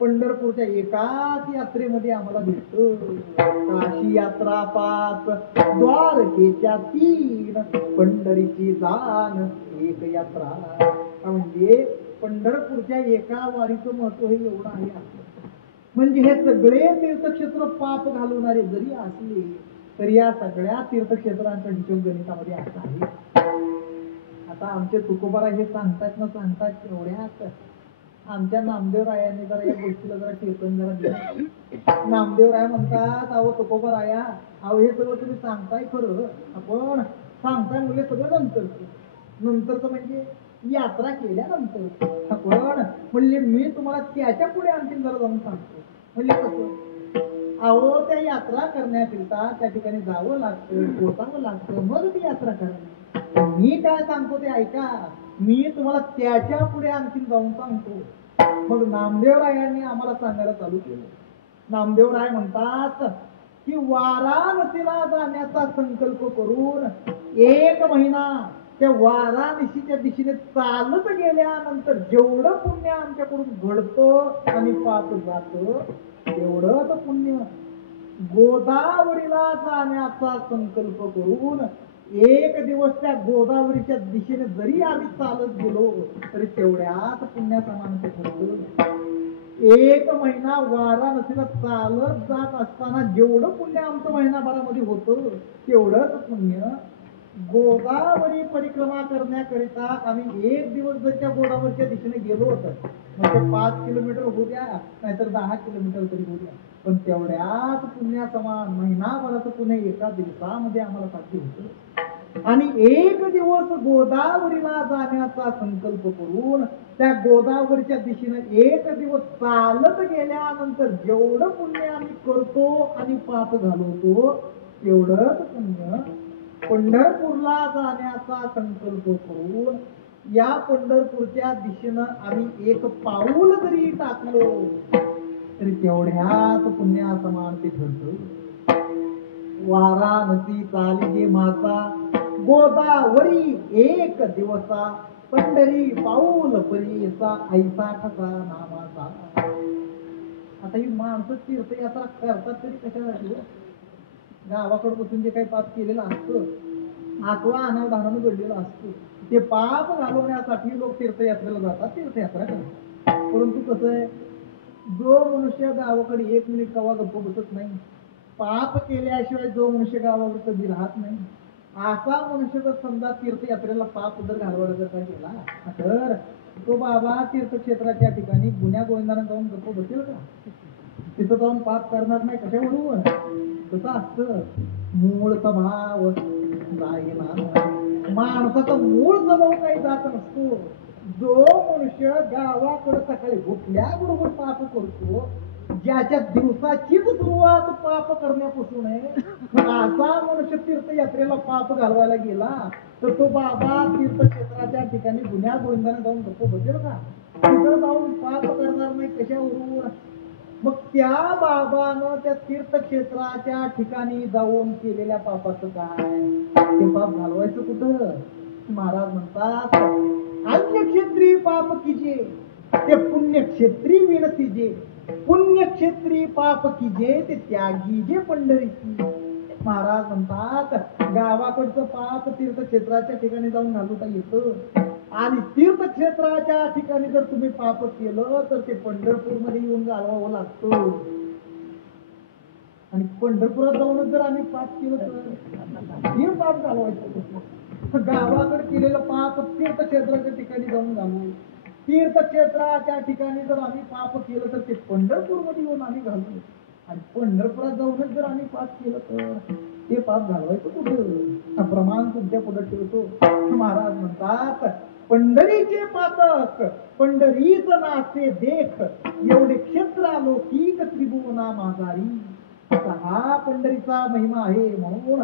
पंढरपूरच्या एकाच यात्रेमध्ये आम्हाला भेटतो. काशी यात्रा 5, द्वारकेच्या 3, पंढरीची दान एक यात्रा. म्हणजे पंढरपूरच्या एका वारीचं महत्व हे एवढं आहे आपलं. म्हणजे हे सगळे तीर्थक्षेत्र पाप घालवणारे जरी असले तरी या सगळ्या तीर्थक्षेत्रांच्या हिशोब गणितामध्ये असं आहे. आता आमचे तुकोबारा हे सांगतात एवढ्यात आमच्या नामदेवरायांनी जरा या गोष्टीला जरा टेकन जरा दिलं. नामदेवराय म्हणतात, अहो तुकोबाराया, अहो हे सगळं तुम्ही सांगताय खरं, आपण सांगताय म्हणजे सगळं नंतरचं म्हणजे यात्रा केल्यानंतर. पण म्हणले मी तुम्हाला त्याच्या पुढे आणखीन जरा जाऊन सांगतो. म्हणजे कसं, अहो त्या यात्रा करण्याकरिता त्या ठिकाणी जावं लागतं, पोचावं लागतं, मग ती यात्रा करणार. मी काय सांगतो ते ऐका, मी तुम्हाला त्याच्या पुढे आणखीन जाऊन सांगतो. मग नामदेवरायांनी आम्हाला सांगायला चालू केलं. नामदेवराय म्हणतात की वाराणसीला जाण्याचा संकल्प करून 1 महिना त्या वाराणसीच्या दिशेने चालत गेल्यानंतर जेवढं पुण्य आमच्याकडून घडतं आणि पाप जातं तेवढंच पुण्य गोदावरीला जाण्याचा संकल्प करून 1 दिवस त्या गोदावरीच्या दिशेने जरी आम्ही चालत गेलो तरी तेवढ्याच पुण्यासमान ते ठरतं. 1 महिना वाराणसीला चालत जात असताना जेवढं पुण्य आमचं महिनाभरामध्ये होतं तेवढंच पुण्य गोदावरी परिक्रमा करण्याकरिता आम्ही 1 दिवस जर त्या गोदावरीच्या दिशेने गेलो होतो मग ते 5 किलोमीटर होऊ द्या नाहीतर 10 किलोमीटर तरी होऊ द्या, पण तेवढ्याच पुण्यासमान महिनाभराचं पुण्य एका दिवसामध्ये आम्हाला साध्य होतं. आणि 1 दिवस गोदावरीला जाण्याचा संकल्प करून त्या गोदावरीच्या दिशेने 1 दिवस चालत गेल्यानंतर जेवढं पुण्य आम्ही करतो आणि पाप घालवतो तेवढंच पुण्य पंढरपूरला जाण्याचा संकल्प करून या पंढरपूरच्या दिशेनं आम्ही 1 पाऊल जरी टाकलो तरी तेवढ्याच पुण्यासमान ते ठरतं. वाराणसी चालिजे माझा गोदावरी 1 दिवसा पंढरी पाऊल परीचा ऐसा ठसा नामाचा. आता ही माणसं तीर्थयात्रा करतात तरी कशासाठी? गावाकडे बसून जे काही पाप केलेलं असतं आठवा अनावधानानं घडलेलं असतं ते पाप घालवण्यासाठी लोक तीर्थयात्रेला जातात, तीर्थयात्रा करतात. परंतु कसं आहे, जो मनुष्य गावाकडे 1 मिनिट कवा गप्प बसत नाही, पाप केल्याशिवाय जो मनुष्य गावावर कधी राहत नाही, असा मनुष्य जर समजा तीर्थयात्रेला पाप जर घालवायला जर काय केला तर तो बाबा तीर्थक्षेत्राच्या ठिकाणी गुन्ह्या गोविंदानं जाऊन गप्प बसेल का? तिथं जाऊन पाप करणार नाही. कशावरून? कसं असतं, मूळ स्वभाव जाईना. माणसाचा मूळ स्वभाव काही जात नसतो. जो मनुष्य गावाकडे सकाळी उठल्याबरोबर पाप करतो, ज्याच्या दिवसाचीच सुरुवात पाप करण्यापासून आहे, असा मनुष्य तीर्थयात्रेला पाप घालवायला गेला तर तो बाबा तीर्थक्षेत्राच्या ठिकाणी गुन्ह्या गोविंदाने जाऊन गप्प बसेल का? तिथं जाऊन पाप करणार नाही. कशावरून? मग त्या बाबानं त्या तीर्थक्षेत्राच्या ठिकाणी जाऊन केलेल्या पापाचं काय? ते पाप घालवायचं कुठं? महाराज म्हणतात अन्यक्षेत्री पाप कीजे ते पुण्यक्षेत्री विनतीजे, पुण्यक्षेत्री पाप कीजे ते त्यागीजे पंढरीची. महाराज म्हणतात गावाकडचं पाप तीर्थक्षेत्राच्या ठिकाणी जाऊन घालवता येतं आणि तीर्थक्षेत्राच्या ठिकाणी जर तुम्ही पाप केलं तर ते पंढरपूरमध्ये येऊन घालवावं लागतं. आणि पंढरपुरात जाऊनच जर आम्ही पाप केलं तर हे पाप घालवायचं. गावाकडे केलेलं पाप तीर्थक्षेत्राच्या ठिकाणी जाऊन घालवू, तीर्थक्षेत्राच्या ठिकाणी जर आम्ही पाप केलं तर ते पंढरपूरमध्ये येऊन आम्ही घालू, आणि पंढरपुरात जाऊनच जर आम्ही पाप केलं तर ते पाप घालवायचं कुठं? प्रमाण तुमच्या पुढे ठेवतो. महाराज म्हणतात पंढरीचे पातक पंढरीच नाचे देख, एवढे क्षेत्र अलौकिक त्रिभुवना माघारी. हा पंढरीचा महिमा आहे. म्हणून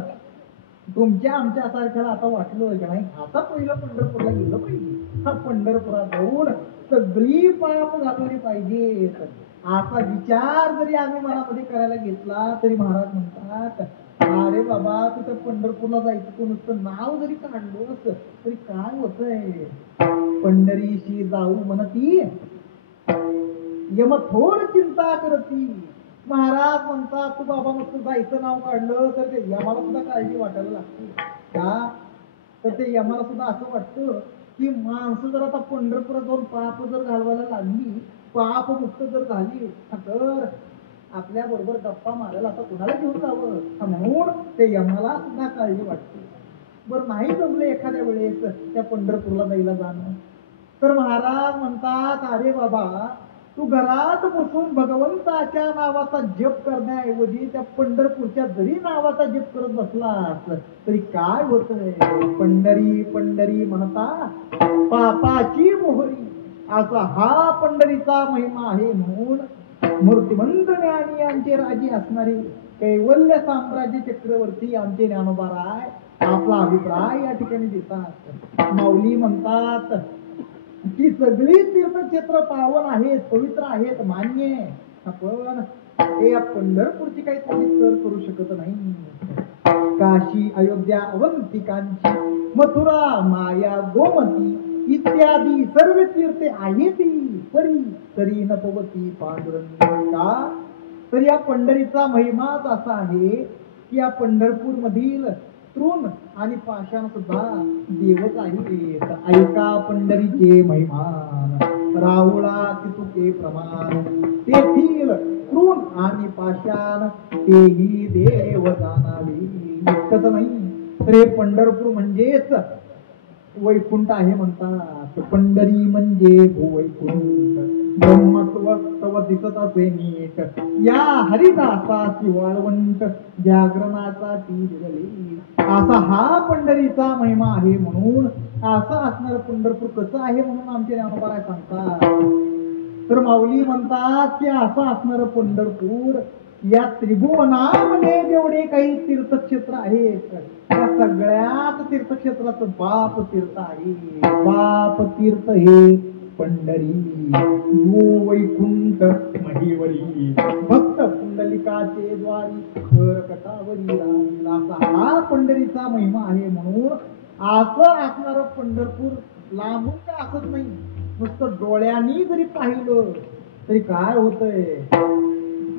तुमच्या आमच्या सारख्याला आता वाटलं की नाही आता पहिलं पंढरपूरला गेलं पाहिजे, हा पंढरपुरात जाऊन सगळी पाप घालवली पाहिजेत, असा विचार जरी आम्ही मनामध्ये करायला घेतला तरी महाराज म्हणतात अरे बाबा तुझं पंढरपूरला जायचं तू नुसतं नाव जरी काढलंस तरी काय होतंय? पंढरीशी जाऊ म्हणती यम थोर चिंता करती. महाराज म्हणतात तू बाबा नुसतं जायचं नाव काढलं तर ते यमाला सुद्धा काळजी वाटायला लागते. का तर ते यमाला सुद्धा असं वाटतं की माणसं जर आता पंढरपुरात जाऊन पाप जर घालवायला लागली, पाप मुक्त जर झाली तर आपल्या बरोबर गप्पा मारायला आता कुणाला घेऊन जावं, म्हणून ते यमाला सुद्धा काळजी वाटते. बरं नाही जमलं एखाद्या वेळेस त्या पंढरपूरला जायला जाणं, तर महाराज म्हणतात अरे बाबा तू घरात बसून भगवंताच्या नावाचा जप करण्याऐवजी त्या पंढरपूरच्या जरी नावाचा जप करत बसलास तरी काय होतंय. पंढरी पंढरी म्हणता पापाची मोहरी, असा हा पंढरीचा महिमा आहे. म्हणून मूर्तिमंत ज्ञानी आमचे राजे असणारे कैवल्य साम्राज्य चक्रवर्ती आमचे ज्ञानोबाराय आपला अभिप्राय या ठिकाणी देतात. माऊली म्हणतात की सगळी तीर्थक्षेत्र पावन आहेत, पवित्र आहेत, मान्य आहे, पण ते या पंढरपूरची काही कोणी सर करू शकत नाही. काशी अयोध्या अवंतिकांची मथुरा माया गोमती इत्यादी सर्व तीर्थे आहेत परी तरी नपवती पांडुरंगा. तर या पंढरीचा महिमाच असा आहे की या पंढरपूर मधील तृण आणि पाषाण सुद्धा देवच आहेत. ऐका पंढरीचे महिमान, राहुळा तितुके प्रमाण, तेथील तृण आणि पाषाण तेही देव जाणावे. इतकंच नाही तर हे पंढरपूर म्हणजेच वैकुंठ आहे म्हणतात. पंढरी म्हणजे भूवैकुंठ, ब्रह्मत्व तव दिसत असे नीट, या हरिदासाची वाळवंट जागरणाचा दिलेली. असा हा पंढरीचा महिमा आहे. म्हणून असं असणार पंढरपूर कसं आहे म्हणून आमचे ज्ञानोबा सांगतात. तर माऊली म्हणतात की असं असणार पंढरपूर या त्रिभुवनामध्ये जेवढे काही तीर्थक्षेत्र आहेत त्या सगळ्यात तीर्थक्षेत्राचं बाप तीर्थ आहे. बाप तीर्थ हे पंढरी, वैकुंठ महीवरी, भक्त पुंडलिकाचे द्वारी घर कटावरी राहील. असा हा पंढरीचा महिमा आहे. म्हणून असं असणारं पंढरपूर लांबून का असत नाही, नुसतं डोळ्यांनी जरी पाहिलं तरी काय होतंय.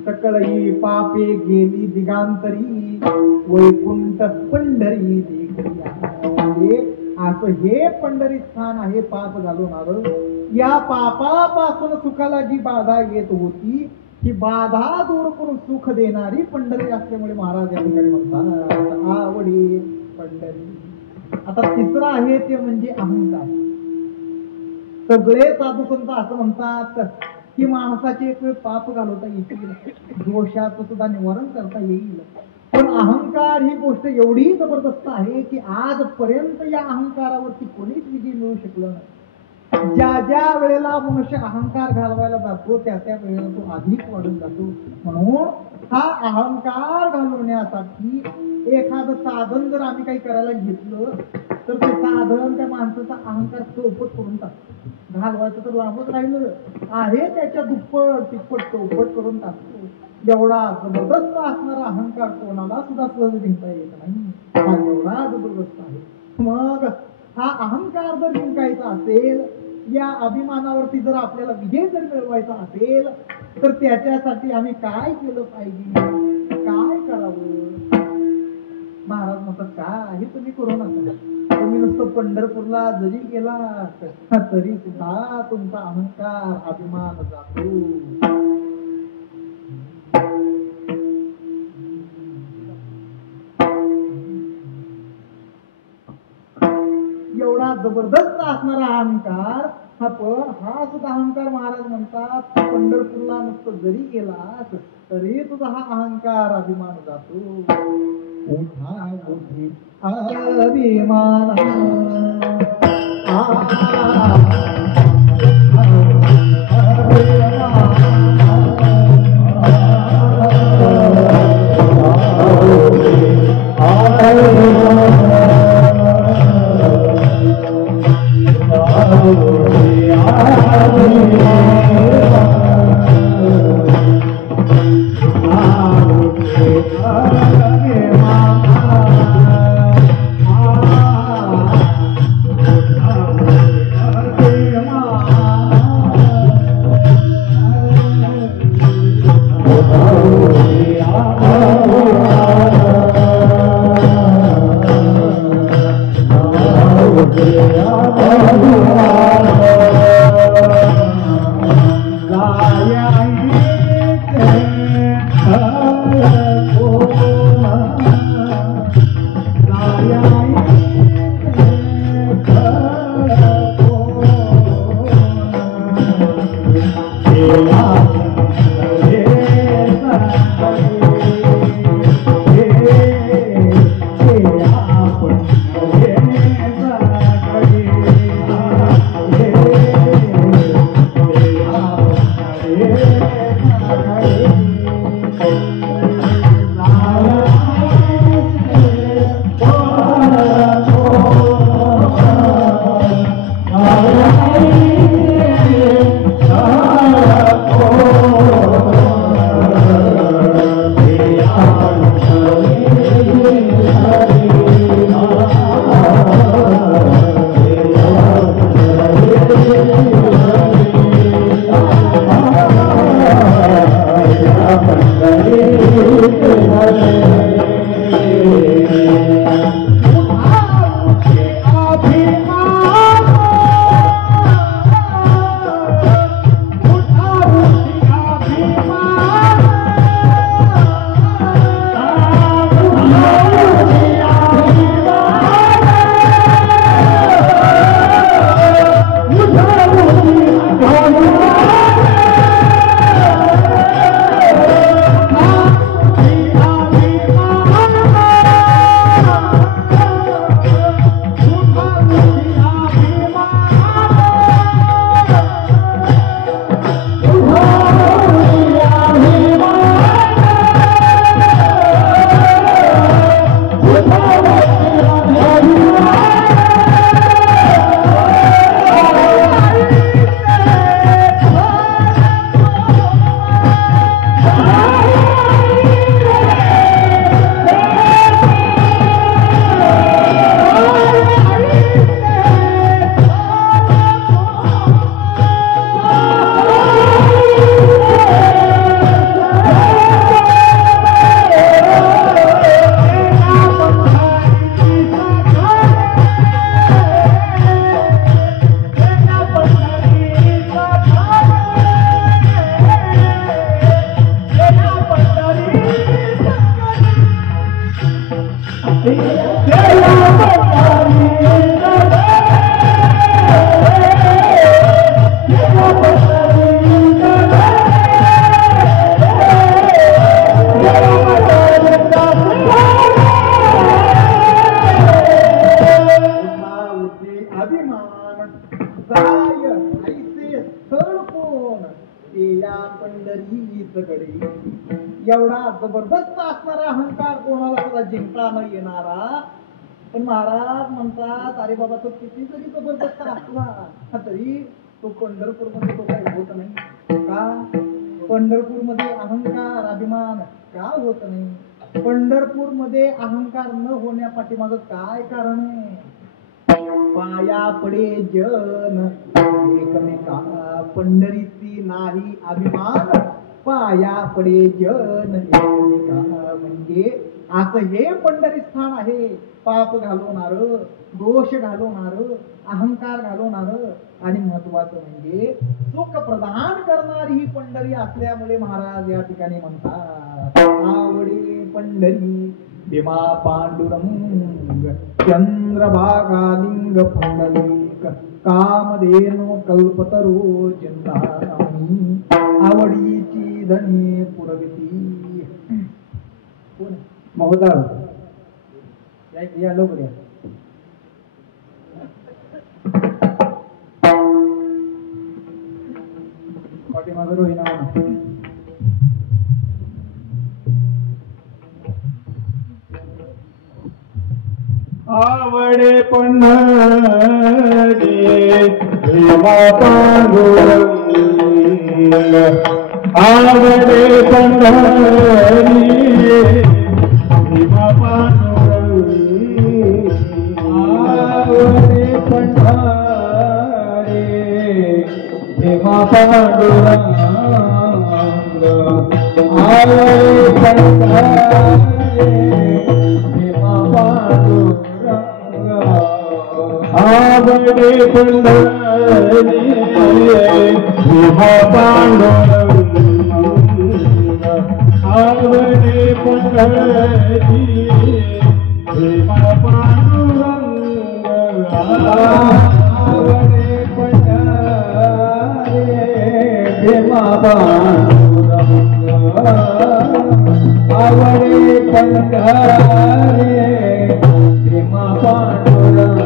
सकळही पापे गेली दिगांतरी, वैकुंठ पंढरी देखली. असं हे पंढरी स्थान आहे पाप घालवणार. या पापापासून सुखाला जी बाधा येत होती ती बाधा दूर करून सुख देणारी पंढरी असल्यामुळे महाराज या ठिकाणी म्हणतात आवडी पंढरी. आता तिसरं आहे ते म्हणजे अहंकार. सगळे साधू संत असं म्हणतात की माणसाचे एक वेळ पाप घालवता येईल, दोषाचं सुद्धा निवारण करता येईल, पण अहंकार ही गोष्ट एवढी जबरदस्त आहे की आजपर्यंत या अहंकारावरती कोणीच विजय मिळू शकलं नाही. ज्या ज्या वेळेला मनुष्य अहंकार घालवायला जातो त्या त्या वेळेला तो अधिक वाढून जातो. म्हणून हा अहंकार घालवण्यासाठी एखादं साधन जर आम्ही काही करायला घेतलं तर ते साधन त्या माणसाचा अहंकार चौपट करून टाकतो. घालवायचं तर लांबच राहिलं आहे त्याच्या दुप्पट तिप्पट चौपट करून टाकतो. एवढा जबरदस्त असणारा अहंकार कोणाला सुद्धा सहज जिंकता येत नाही. हा एवढा जबरदस्त आहे. मग हा अहंकार जर जिंकायचा असेल, या अभिमानावरती जर आपल्याला विजय जर मिळवायचा असेल तर त्याच्यासाठी आम्ही काय केलं पाहिजे, काय करावं. महाराज म्हणतात काही तुम्ही करू नका. तुम्ही नुसतं पंढरपूरला जरी गेला तरी सुद्धा तुमचा अहंकार अभिमान जातो. एवढा जबरदस्त असणारा अहंकार हा सुद्धा अहंकार महाराज म्हणतात पंढरपूरला नुसतं जरी गेलास तरी तुझा हा अहंकार अभिमान जातो. उठा उठी अभिमान पंढरी एवढा जबरदस्त असणारा अहंकार कोणाला सुद्धा जिंकता न येणारा. पण महाराज म्हणतात अरे बाबा तो किती जरी जबरदस्त असला तरी तो पंढरपूरमध्ये तो काही होत नाही. का? पंढरपूरमध्ये अहंकार अभिमान का होत नाही? पंढरपूरमध्ये अहंकार न होण्या पाठीमागं काय कारण आहे? पाया पडे जन एकमेका पंढरीची नाही अभिमान. पाया पडे जन एकमेका म्हणजे असं हे पंढरी स्थान आहे. पाप घालवणार, दोष घालवणार, अहंकार घालवणार आणि महत्वाचं म्हणजे सुख प्रदान करणारी ही पंढरी असल्यामुळे महाराज या ठिकाणी म्हणतात आवडे पंढरी भीमा पांडुरंग चंद्रभागालिंग पुंडलिक कामधेनु कल्पतरो चिंतामणी आवडीची धनी पुरविती. महोदय या लवकर या. पाठीमागं रोहिणा म्हणा. आवडे पंढरी भीमा पांडुरंग आवडे पंढरी भीमा पांडुरंग आवडे पंढरी भीमा पांडुरंग आवडे पंढरी भीमा पांडुरंग आवडे पंढरी भीमा पांडुरंग आवडे पंढरी भीमा पांडुरंग आवडे पंढरी भीमा पांडुरंग आवडे पंढरी भीमा पांडुरंग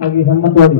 ಹಾಗೆ ಹೆಮ್ಮತ್ವಾಡಿ